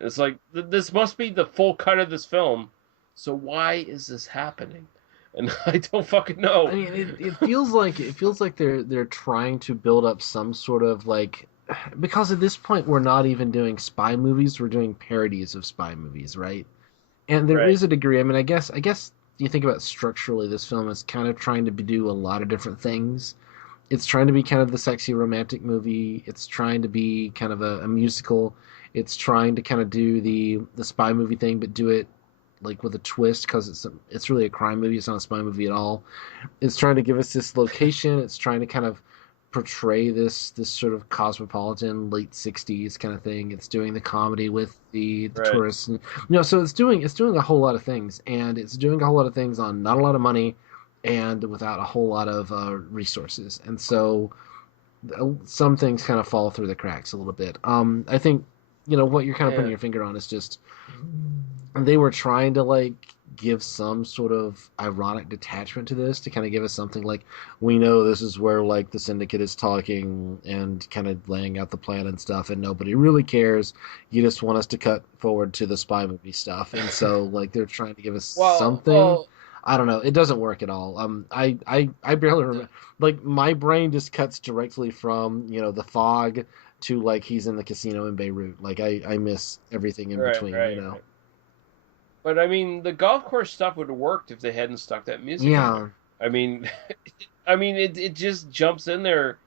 It's like this must be the full cut of this film. So why is this happening? And I don't fucking know. I mean, it feels like they're trying to build up some sort of like, because at this point we're not even doing spy movies, we're doing parodies of spy movies, right? And there is a degree. I mean, I guess you think about structurally, this film is kind of trying to do a lot of different things. It's trying to be kind of the sexy romantic movie. It's trying to be kind of a musical. It's trying to kind of do the spy movie thing, but do it like with a twist, because it's really a crime movie. It's not a spy movie at all. It's trying to give us this location. It's trying to kind of portray this sort of cosmopolitan late 60s kind of thing. It's doing the comedy with the tourists, and, so it's doing a whole lot of things, and it's doing a whole lot of things on not a lot of money and without a whole lot of resources, and so some things kind of fall through the cracks a little bit. I think what you're kind of putting your finger on is just they were trying to like give some sort of ironic detachment to this, to kind of give us something like, we know this is where like the syndicate is talking and kind of laying out the plan and stuff, and nobody really cares. You just want us to cut forward to the spy movie stuff, and so like they're trying to give us something. Well, I don't know. It doesn't work at all. I barely remember. Like my brain just cuts directly from the fog to like he's in the casino in Beirut. Like I miss everything in between. Right. But I mean, the golf course stuff would have worked if they hadn't stuck that music in there. I mean, it just jumps in there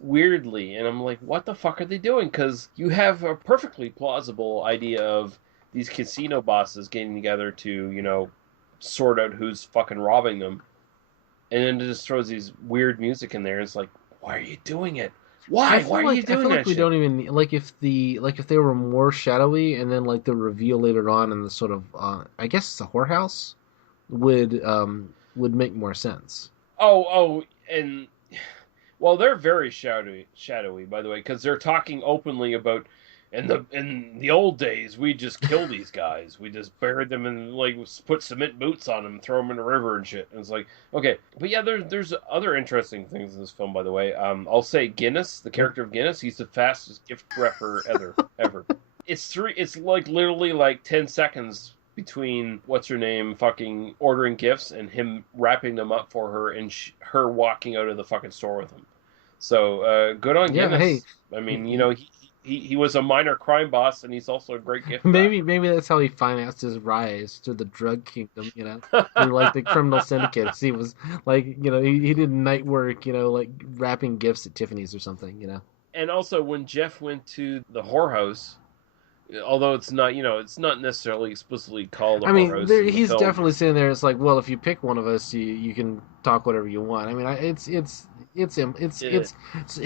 weirdly, and I'm like, what the fuck are they doing? Because you have a perfectly plausible idea of these casino bosses getting together to, sort out who's fucking robbing them, and then it just throws these weird music in there. And it's like, why are you doing it? Why? Why are you doing that? I feel like we don't even if they were more shadowy, and then like the reveal later on in the sort of I guess it's a whorehouse would make more sense. And well, they're very shadowy, by the way, because they're talking openly about. In the old days, we just kill these guys. We just buried them and like put cement boots on them, throw them in the river and shit. And it's like, okay, but yeah, there's other interesting things in this film, by the way. I'll say Guinness, the character of Guinness, he's the fastest gift wrapper ever. It's like literally like 10 seconds between what's her name fucking ordering gifts and him wrapping them up for her and her walking out of the fucking store with him. So good on Guinness. Hey, I mean, he was a minor crime boss, and he's also a great gift. Maybe that's how he financed his rise to the drug kingdom, through like the criminal syndicates. He was like, he did night work, like wrapping gifts at Tiffany's or something, And also, when Jeff went to the whorehouse, although it's not necessarily explicitly called a whorehouse. He's definitely sitting there. It's like, well, if you pick one of us, you can talk whatever you want. I mean, it's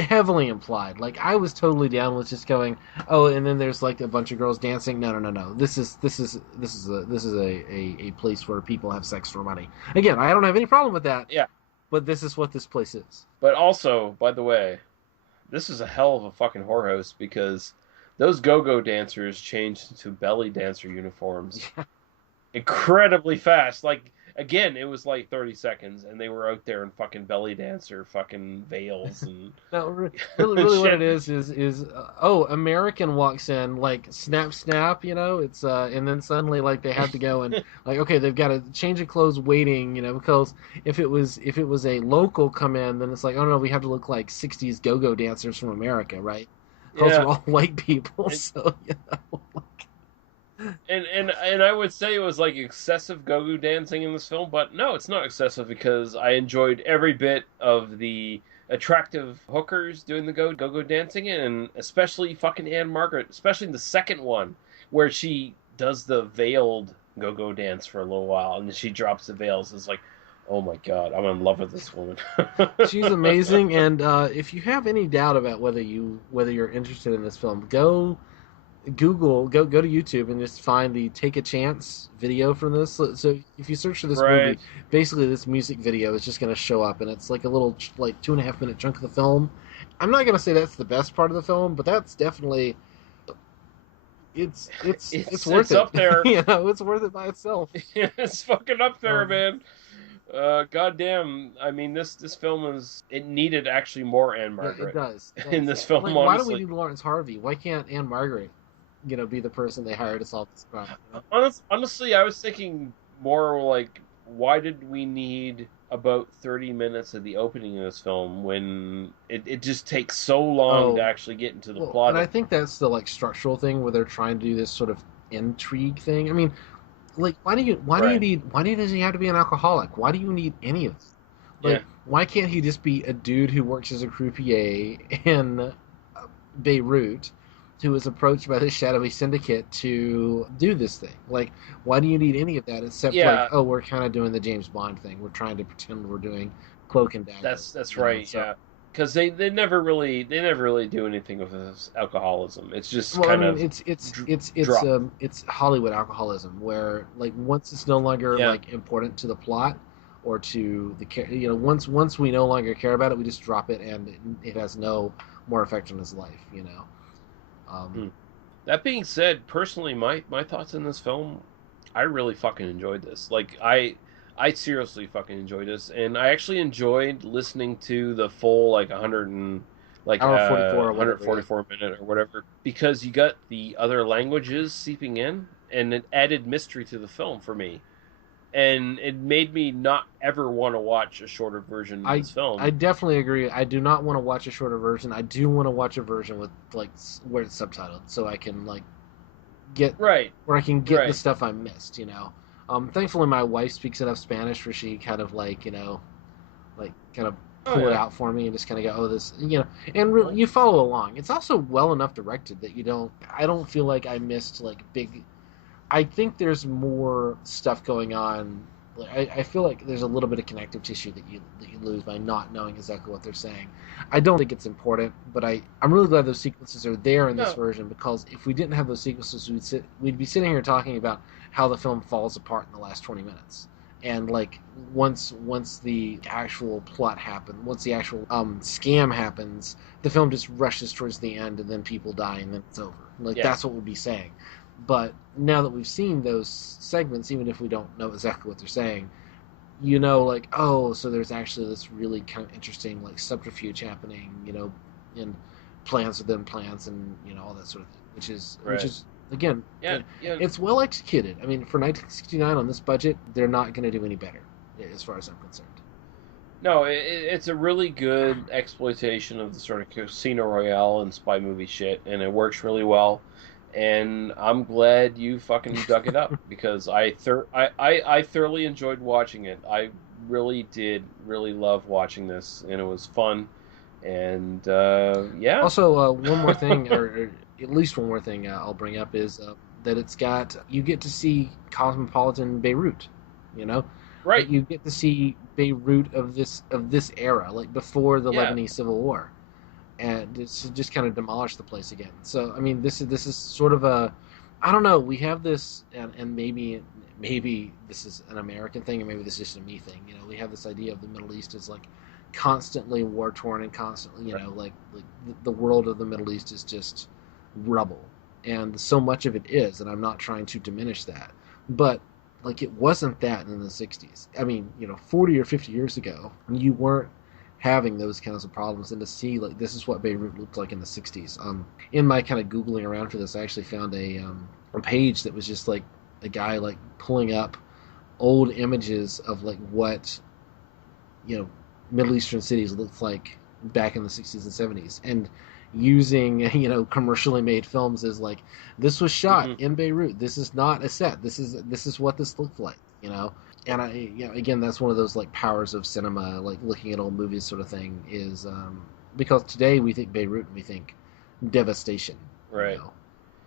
heavily implied. Like, I was totally down with just going, oh, and then there's like a bunch of girls dancing. No. This is a place where people have sex for money. Again, I don't have any problem with that. Yeah. But this is what this place is. But also, by the way, this is a hell of a fucking whorehouse because those go-go dancers changed into belly dancer uniforms incredibly fast. Like, again, it was like 30 seconds, and they were out there in fucking belly dancer fucking veils and. No, really, what it is American walks in like snap, it's and then suddenly like they have to go and like okay, they've got to change of clothes, waiting, because if it was a local come in, then it's like, oh no, we have to look like 60s go-go dancers from America, right? Those are all white people, so And I would say it was like excessive go-go dancing in this film, but no, it's not excessive because I enjoyed every bit of the attractive hookers doing the go-go dancing, and especially fucking Ann-Margret, especially in the second one where she does the veiled go-go dance for a little while and then she drops the veils. It's like, oh my god, I'm in love with this woman. She's amazing, and if you have any doubt about whether you're interested in this film, go to YouTube and just find the Take a Chance video from this. So if you search for this movie, basically this music video is just going to show up, and it's like a little like 2.5 minute chunk of the film. I'm not going to say that's the best part of the film, but that's definitely it's worth it. Up there. It's worth it by itself. It's fucking up there, man. Goddamn! I mean, this film it needed actually more Ann-Margret. It does. In this film. Like, why do we need Lawrence Harvey? Why can't Ann-Margret, be the person they hired to solve this crime? Honestly, I was thinking more like, why did we need about 30 minutes of the opening of this film when it just takes so long to actually get into the plot? And I think that's the like structural thing where they're trying to do this sort of intrigue thing. I mean, like, why does he have to be an alcoholic? Why do you need any of this? Like, why can't he just be a dude who works as a croupier in Beirut, who is approached by this shadowy syndicate to do this thing? Like, why do you need any of that except like, oh, we're kind of doing the James Bond thing. We're trying to pretend we're doing Cloak and Dagger. That's right. So, yeah. Because they never really do anything with this alcoholism. It's just it's Hollywood alcoholism where like once it's no longer like important to the plot or to the once we no longer care about it, we just drop it and it has no more effect on his life. That being said, personally, my thoughts in this film, I really fucking enjoyed this. Like I seriously fucking enjoyed this, and I actually enjoyed listening to the full like 144 minute or whatever, because you got the other languages seeping in, and it added mystery to the film for me, and it made me not ever want to watch a shorter version of this film. I definitely agree. I do not want to watch a shorter version. I do want to watch a version with like where it's subtitled, so I can like get where I can get the stuff I missed. Thankfully, my wife speaks enough Spanish where she kind of like, pull it out for me and just kind of go, oh, this, and really, you follow along. It's also well enough directed that I don't feel like I missed like big. I think there's more stuff going on. I feel like there's a little bit of connective tissue that you lose by not knowing exactly what they're saying. I don't think it's important, but I'm really glad those sequences are there in this version, because if we didn't have those sequences, we'd be sitting here talking about how the film falls apart in the last 20 minutes. and like once the actual plot happens, once the actual scam happens, the film just rushes towards the end, and then people die, and then it's over. Like that's what we'll be saying. But now that we've seen those segments, even if we don't know exactly what they're saying, like, oh, so there's actually this really kind of interesting like subterfuge happening, in plans within plans, and all that sort of thing, which is again, it's well executed. I mean, for 1969 on this budget, they're not going to do any better, as far as I'm concerned. No, it's a really good exploitation of the sort of Casino Royale and spy movie shit, and it works really well. And I'm glad you fucking dug it up, because I thoroughly enjoyed watching it. I really did love watching this, and it was fun. And yeah. Also, one more thing, or at least one more thing I'll bring up is that you get to see cosmopolitan Beirut, right? Like, you get to see Beirut of this era, like before the Lebanese Civil War, and it's just kind of demolished the place again. So I mean, this is sort of I don't know. We have this, and maybe this is an American thing, and maybe this is just a me thing. We have this idea of the Middle East as like constantly war torn and constantly, like the world of the Middle East is just rubble, and so much of it is, and I'm not trying to diminish that, but like it wasn't that in the 60s. I mean, 40 or 50 years ago, you weren't having those kinds of problems, and to see like this is what Beirut looked like in the 60s. In my kind of googling around for this, I actually found a page that was just like a guy like pulling up old images of like what Middle Eastern cities looked like back in the 60s and 70s, and using commercially made films as like, this was shot in Beirut, this is not a set, this is what this looked like, and again, that's one of those like powers of cinema, like looking at old movies sort of thing, is because today we think Beirut and we think devastation, right?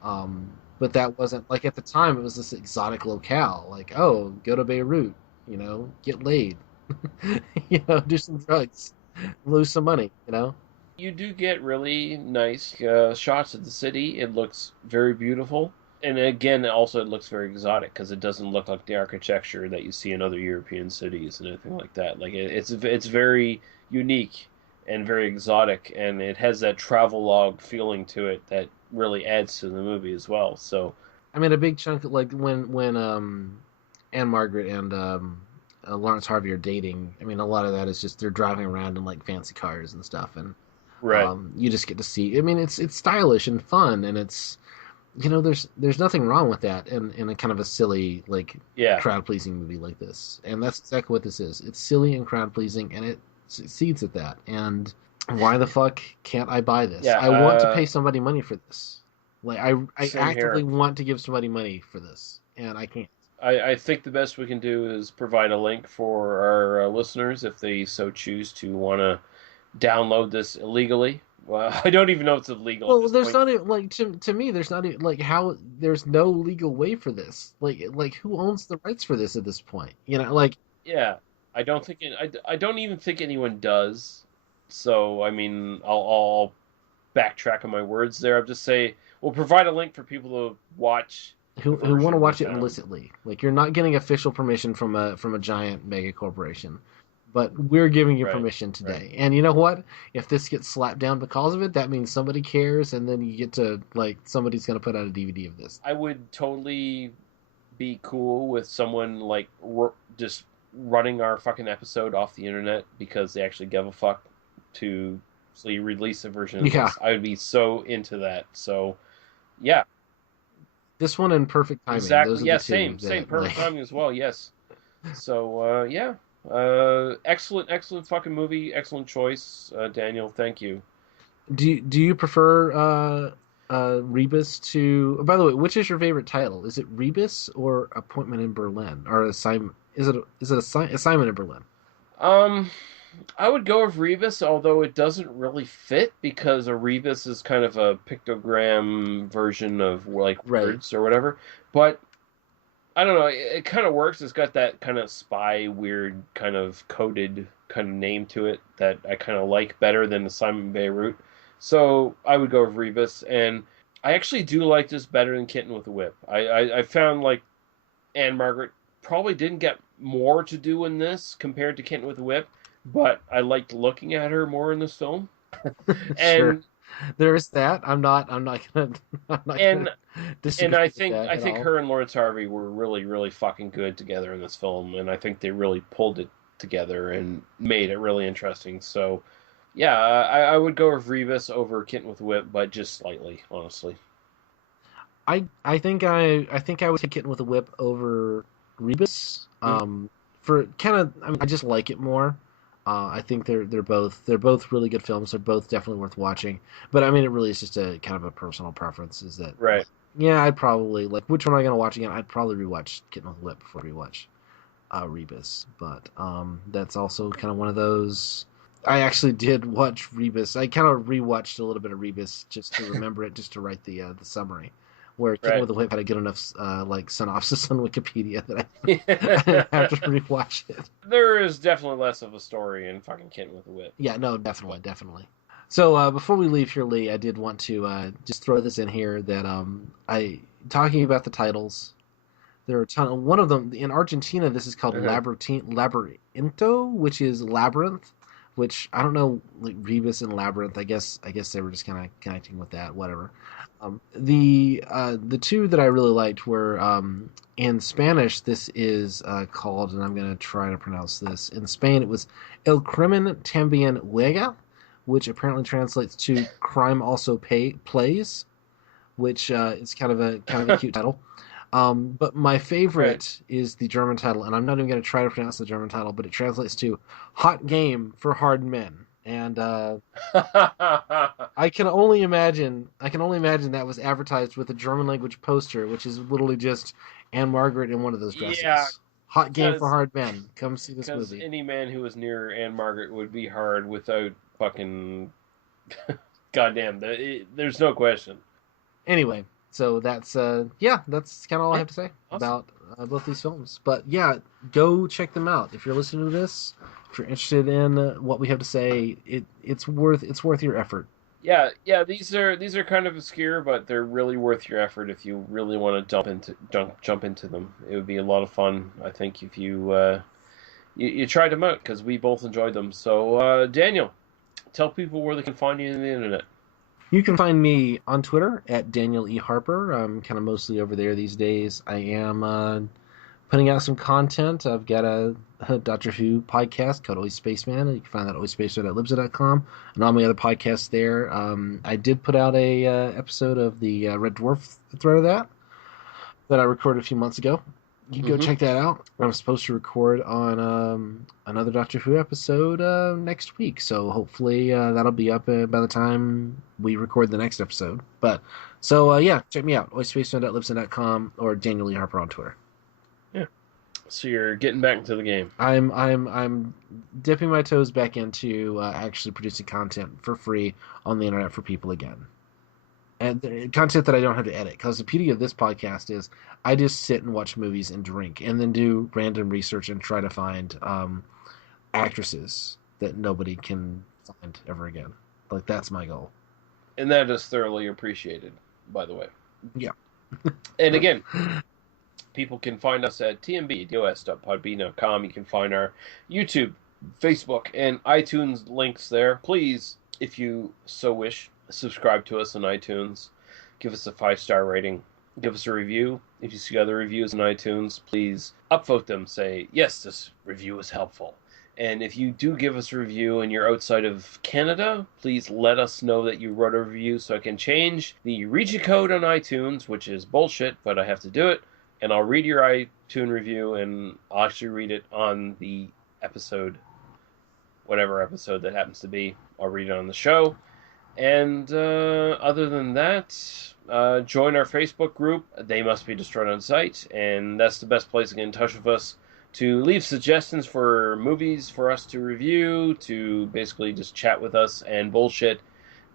But that wasn't, like, at the time it was this exotic locale, like, oh, go to Beirut, get laid, do some drugs, lose some money, You do get really nice shots of the city. It looks very beautiful. And again, also it looks very exotic, because it doesn't look like the architecture that you see in other European cities and anything like that. Like it's very unique and very exotic, and it has that travelogue feeling to it that really adds to the movie as well. So, I mean, a big chunk, like when Ann-Margret and Lawrence Harvey are dating. I mean, a lot of that is just they're driving around in like fancy cars and stuff, and you just get to see. I mean, it's stylish and fun, and it's there's nothing wrong with that in a kind of a silly, like, crowd pleasing movie like this, and that's exactly what this is. It's silly and crowd pleasing, and it succeeds at that. And why the fuck can't I buy this? I want to pay somebody money for this. Like I actively want to give somebody money for this, and I can't. I think the best we can do is provide a link for our listeners if they so choose to want to download this illegally. Well, I don't even know if it's illegal. Well, there's not even, like, to me, there's not even, like, how there's no legal way for this. Like who owns the rights for this at this point? Like. Yeah, I don't think I don't even think anyone does. So I mean, I'll backtrack on my words there. I'll just say we'll provide a link for people to watch. Who want to watch it illicitly? Like, you're not getting official permission from a giant mega corporation, but we're giving you permission today. And you know what? If this gets slapped down because of it, that means somebody cares, and then you get to, like, somebody's going to put out a DVD of this. I would totally be cool with someone like just running our fucking episode off the internet because they actually give a fuck to release a version of this. I would be so into that. So, yeah. This one in perfect timing. Exactly. Those are yeah, the two same perfect timing as well. Yes. So yeah, excellent fucking movie. Excellent choice, Daniel. Thank you. Do you prefer Rebus to? By the way, which is your favorite title? Is it Rebus or Appointment in Berlin, or Assignment? Is it Assignment in Berlin? I would go with Rebus, although it doesn't really fit, because a rebus is kind of a pictogram version of, like, words or whatever. But I don't know, it kind of works. It's got that kind of spy, weird, kind of coded kind of name to it that I kind of like better than Assignment Beirut. So I would go with Rebus, and I actually do like this better than Kitten with a Whip. I found, like, Ann-Margret probably didn't get more to do in this compared to Kitten with a Whip, but I liked looking at her more in this film. Sure. And There is that. I'm not gonna and disagree I with think that I at think all. her and Lawrence Harvey were really, really fucking good together in this film, and I think they really pulled it together and made it really interesting. So, yeah, I would go with Rebus over Kitten with a Whip, but just slightly, honestly. I think I would take Kitten with a Whip over Rebus. For kind of, I mean, I just like it more. I think they're both really good films. They're both definitely worth watching. But I mean, it really is just a kind of a personal preference. Is that Right? yeah? I'd probably like which one am I gonna watch again? I'd probably rewatch Kitten with a Whip before I rewatch Rebus. But that's also kind of one of those. I actually did watch Rebus. I kind of rewatched a little bit of Rebus just to remember it, just to write the summary. Where Kitten Right. with a Whip had a good enough like synopsis on Wikipedia that I have to rewatch it. There is definitely less of a story in fucking Kitten with a Whip. Yeah, no, definitely. So before we leave here, Lee, I did want to just throw this in here that I talking about the titles. There are a ton. One of them in Argentina. This is called Labyrinto, which is labyrinth. Which I don't know, like Rebus and Labyrinth. I guess they were just kind of connecting with that. Whatever. The two that I really liked were in Spanish. This is called, and I'm going to try to pronounce this. In Spain, it was El Crimen También Juega, which apparently translates to "Crime Also Plays," which is kind of a cute title. But my favorite is the German title, and I'm not even going to try to pronounce the German title, but it translates to "Hot Game for Hard Men." And I can only imagine that was advertised with a German language poster, which is literally just Ann-Margret in one of those dresses. Yeah, Hot Game for Hard Men. Come see this because movie. any man who was near Ann-Margret would be hard without fucking goddamn. There's no question. Anyway, so that's kind of all I have to say about both these films. But yeah, go check them out if you're listening to this. If you're interested in what we have to say, it's worth your effort. Yeah. These are kind of obscure, but they're really worth your effort if you really want to jump into them. It would be a lot of fun, I think, if you you tried them out, because we both enjoyed them. So Daniel, tell people where they can find you on the internet. You can find me on Twitter at Daniel E. Harper. I'm kind of mostly over there these days. I am putting out some content. I've got a Doctor Who podcast called Always Spaceman. You can find that at alwayspaceman.libza.com and all my other podcasts there. I did put out a episode of the Red Dwarf thread of that I recorded a few months ago. You can go check that out. I'm supposed to record on another Doctor Who episode next week, so hopefully that'll be up by the time we record the next episode. But so check me out, alwayspaceman.libsyn.com or Daniel E. Harper on Twitter. Yeah. So you're getting back into the game. I'm dipping my toes back into actually producing content for free on the internet for people again. And content that I don't have to edit, because the beauty of this podcast is I just sit and watch movies and drink and then do random research and try to find actresses that nobody can find ever again. Like, that's my goal. And that is thoroughly appreciated, by the way. Yeah. And again, people can find us at tmbdos.podbean.com. You can find our YouTube, Facebook, and iTunes links there. Please, if you so wish, subscribe to us on iTunes. Give us a 5-star rating. Give us a review. If you see other reviews on iTunes, please upvote them. Say, yes, this review was helpful. And if you do give us a review and you're outside of Canada, please let us know that you wrote a review so I can change the region code on iTunes, which is bullshit, but I have to do it. And I'll read your iTunes review, and I'll actually read it on the episode, whatever episode that happens to be. I'll read it on the show. And other than that, join our Facebook group, They Must Be Destroyed on Sight, and that's the best place to get in touch with us, to leave suggestions for movies for us to review, to basically just chat with us and bullshit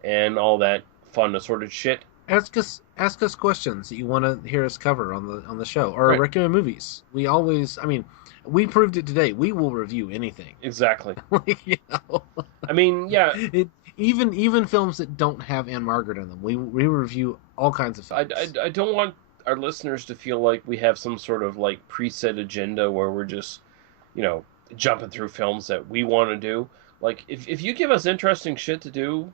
and all that fun assorted shit. Ask us questions that you want to hear us cover on the show, or recommend movies. We always, we proved it today. We will review anything. Exactly. Even films that don't have Ann-Margret in them, we review all kinds of films. I don't want our listeners to feel like we have some sort of like preset agenda where we're just, jumping through films that we want to do. Like, if you give us interesting shit to do,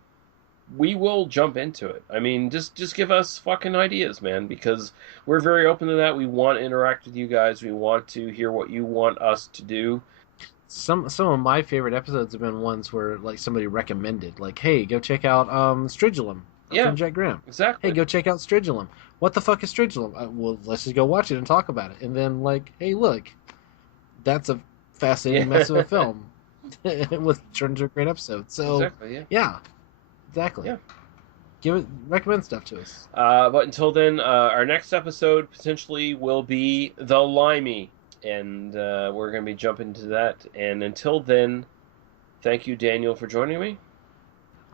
we will jump into it. I mean, just give us fucking ideas, man, because we're very open to that. We want to interact with you guys. We want to hear what you want us to do. Some of my favorite episodes have been ones where like somebody recommended, like, hey, go check out Stridulum from Jack Graham. Exactly. Hey, go check out Stridulum. What the fuck is Stridulum? Well, let's just go watch it and talk about it. And then like, hey, look, that's a fascinating mess of a film with turned into a great episode. So exactly, exactly. Yeah. Recommend stuff to us. But until then, our next episode potentially will be The Limey. And we're going to be jumping into that. And until then, thank you, Daniel, for joining me.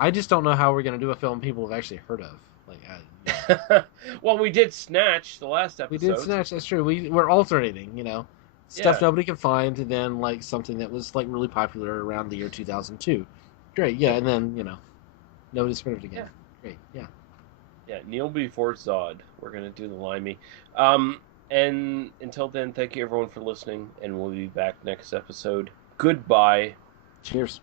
I just don't know how we're going to do a film people have actually heard of. Like, well, we did Snatch the last episode. We did Snatch, that's true. We're alternating, stuff nobody can find, and then like something that was like really popular around the year 2002. Great, yeah, and then nobody's heard of it again. Yeah. Great, yeah. Yeah, Neil before Zod. We're going to do The Limey. And until then, thank you everyone for listening, and we'll be back next episode. Goodbye. Cheers.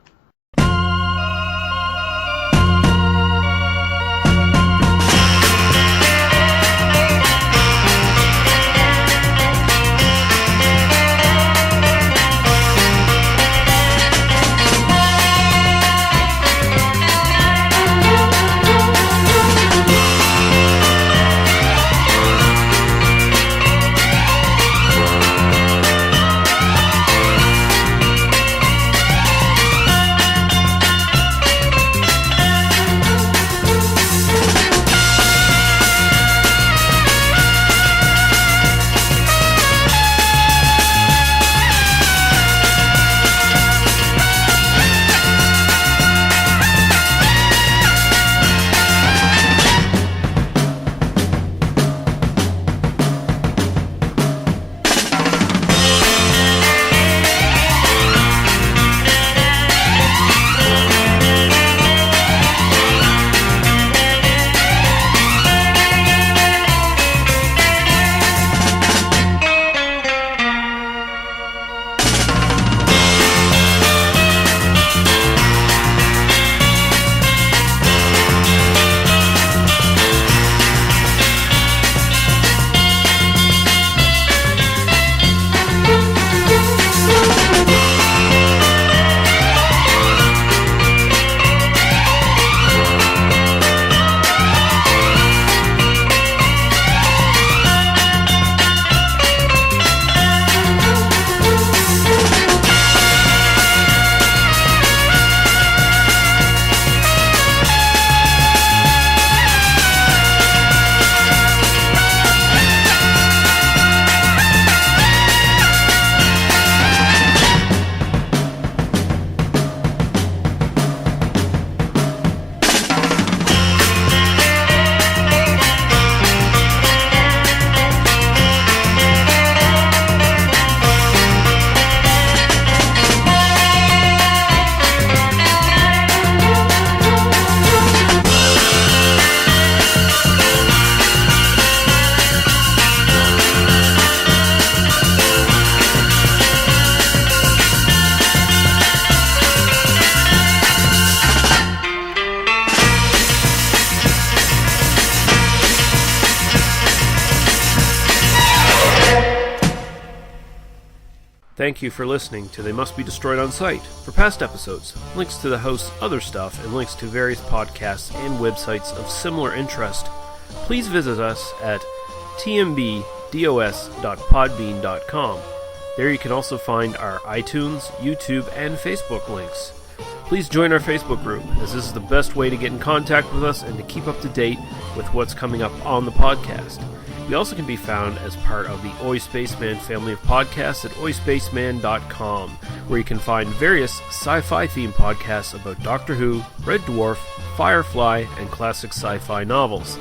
Thank you for listening to They Must Be Destroyed on Sight. For past episodes, links to the host's other stuff, and links to various podcasts and websites of similar interest, please visit us at tmbdos.podbean.com. There you can also find our iTunes, YouTube, and Facebook links. Please join our Facebook group, as this is the best way to get in contact with us and to keep up to date with what's coming up on the podcast. We also can be found as part of the Oi Spaceman family of podcasts at oispaceman.com, where you can find various sci-fi themed podcasts about Doctor Who, Red Dwarf, Firefly, and classic sci-fi novels.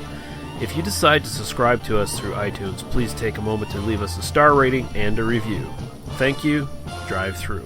If you decide to subscribe to us through iTunes, please take a moment to leave us a star rating and a review. Thank you. Drive through.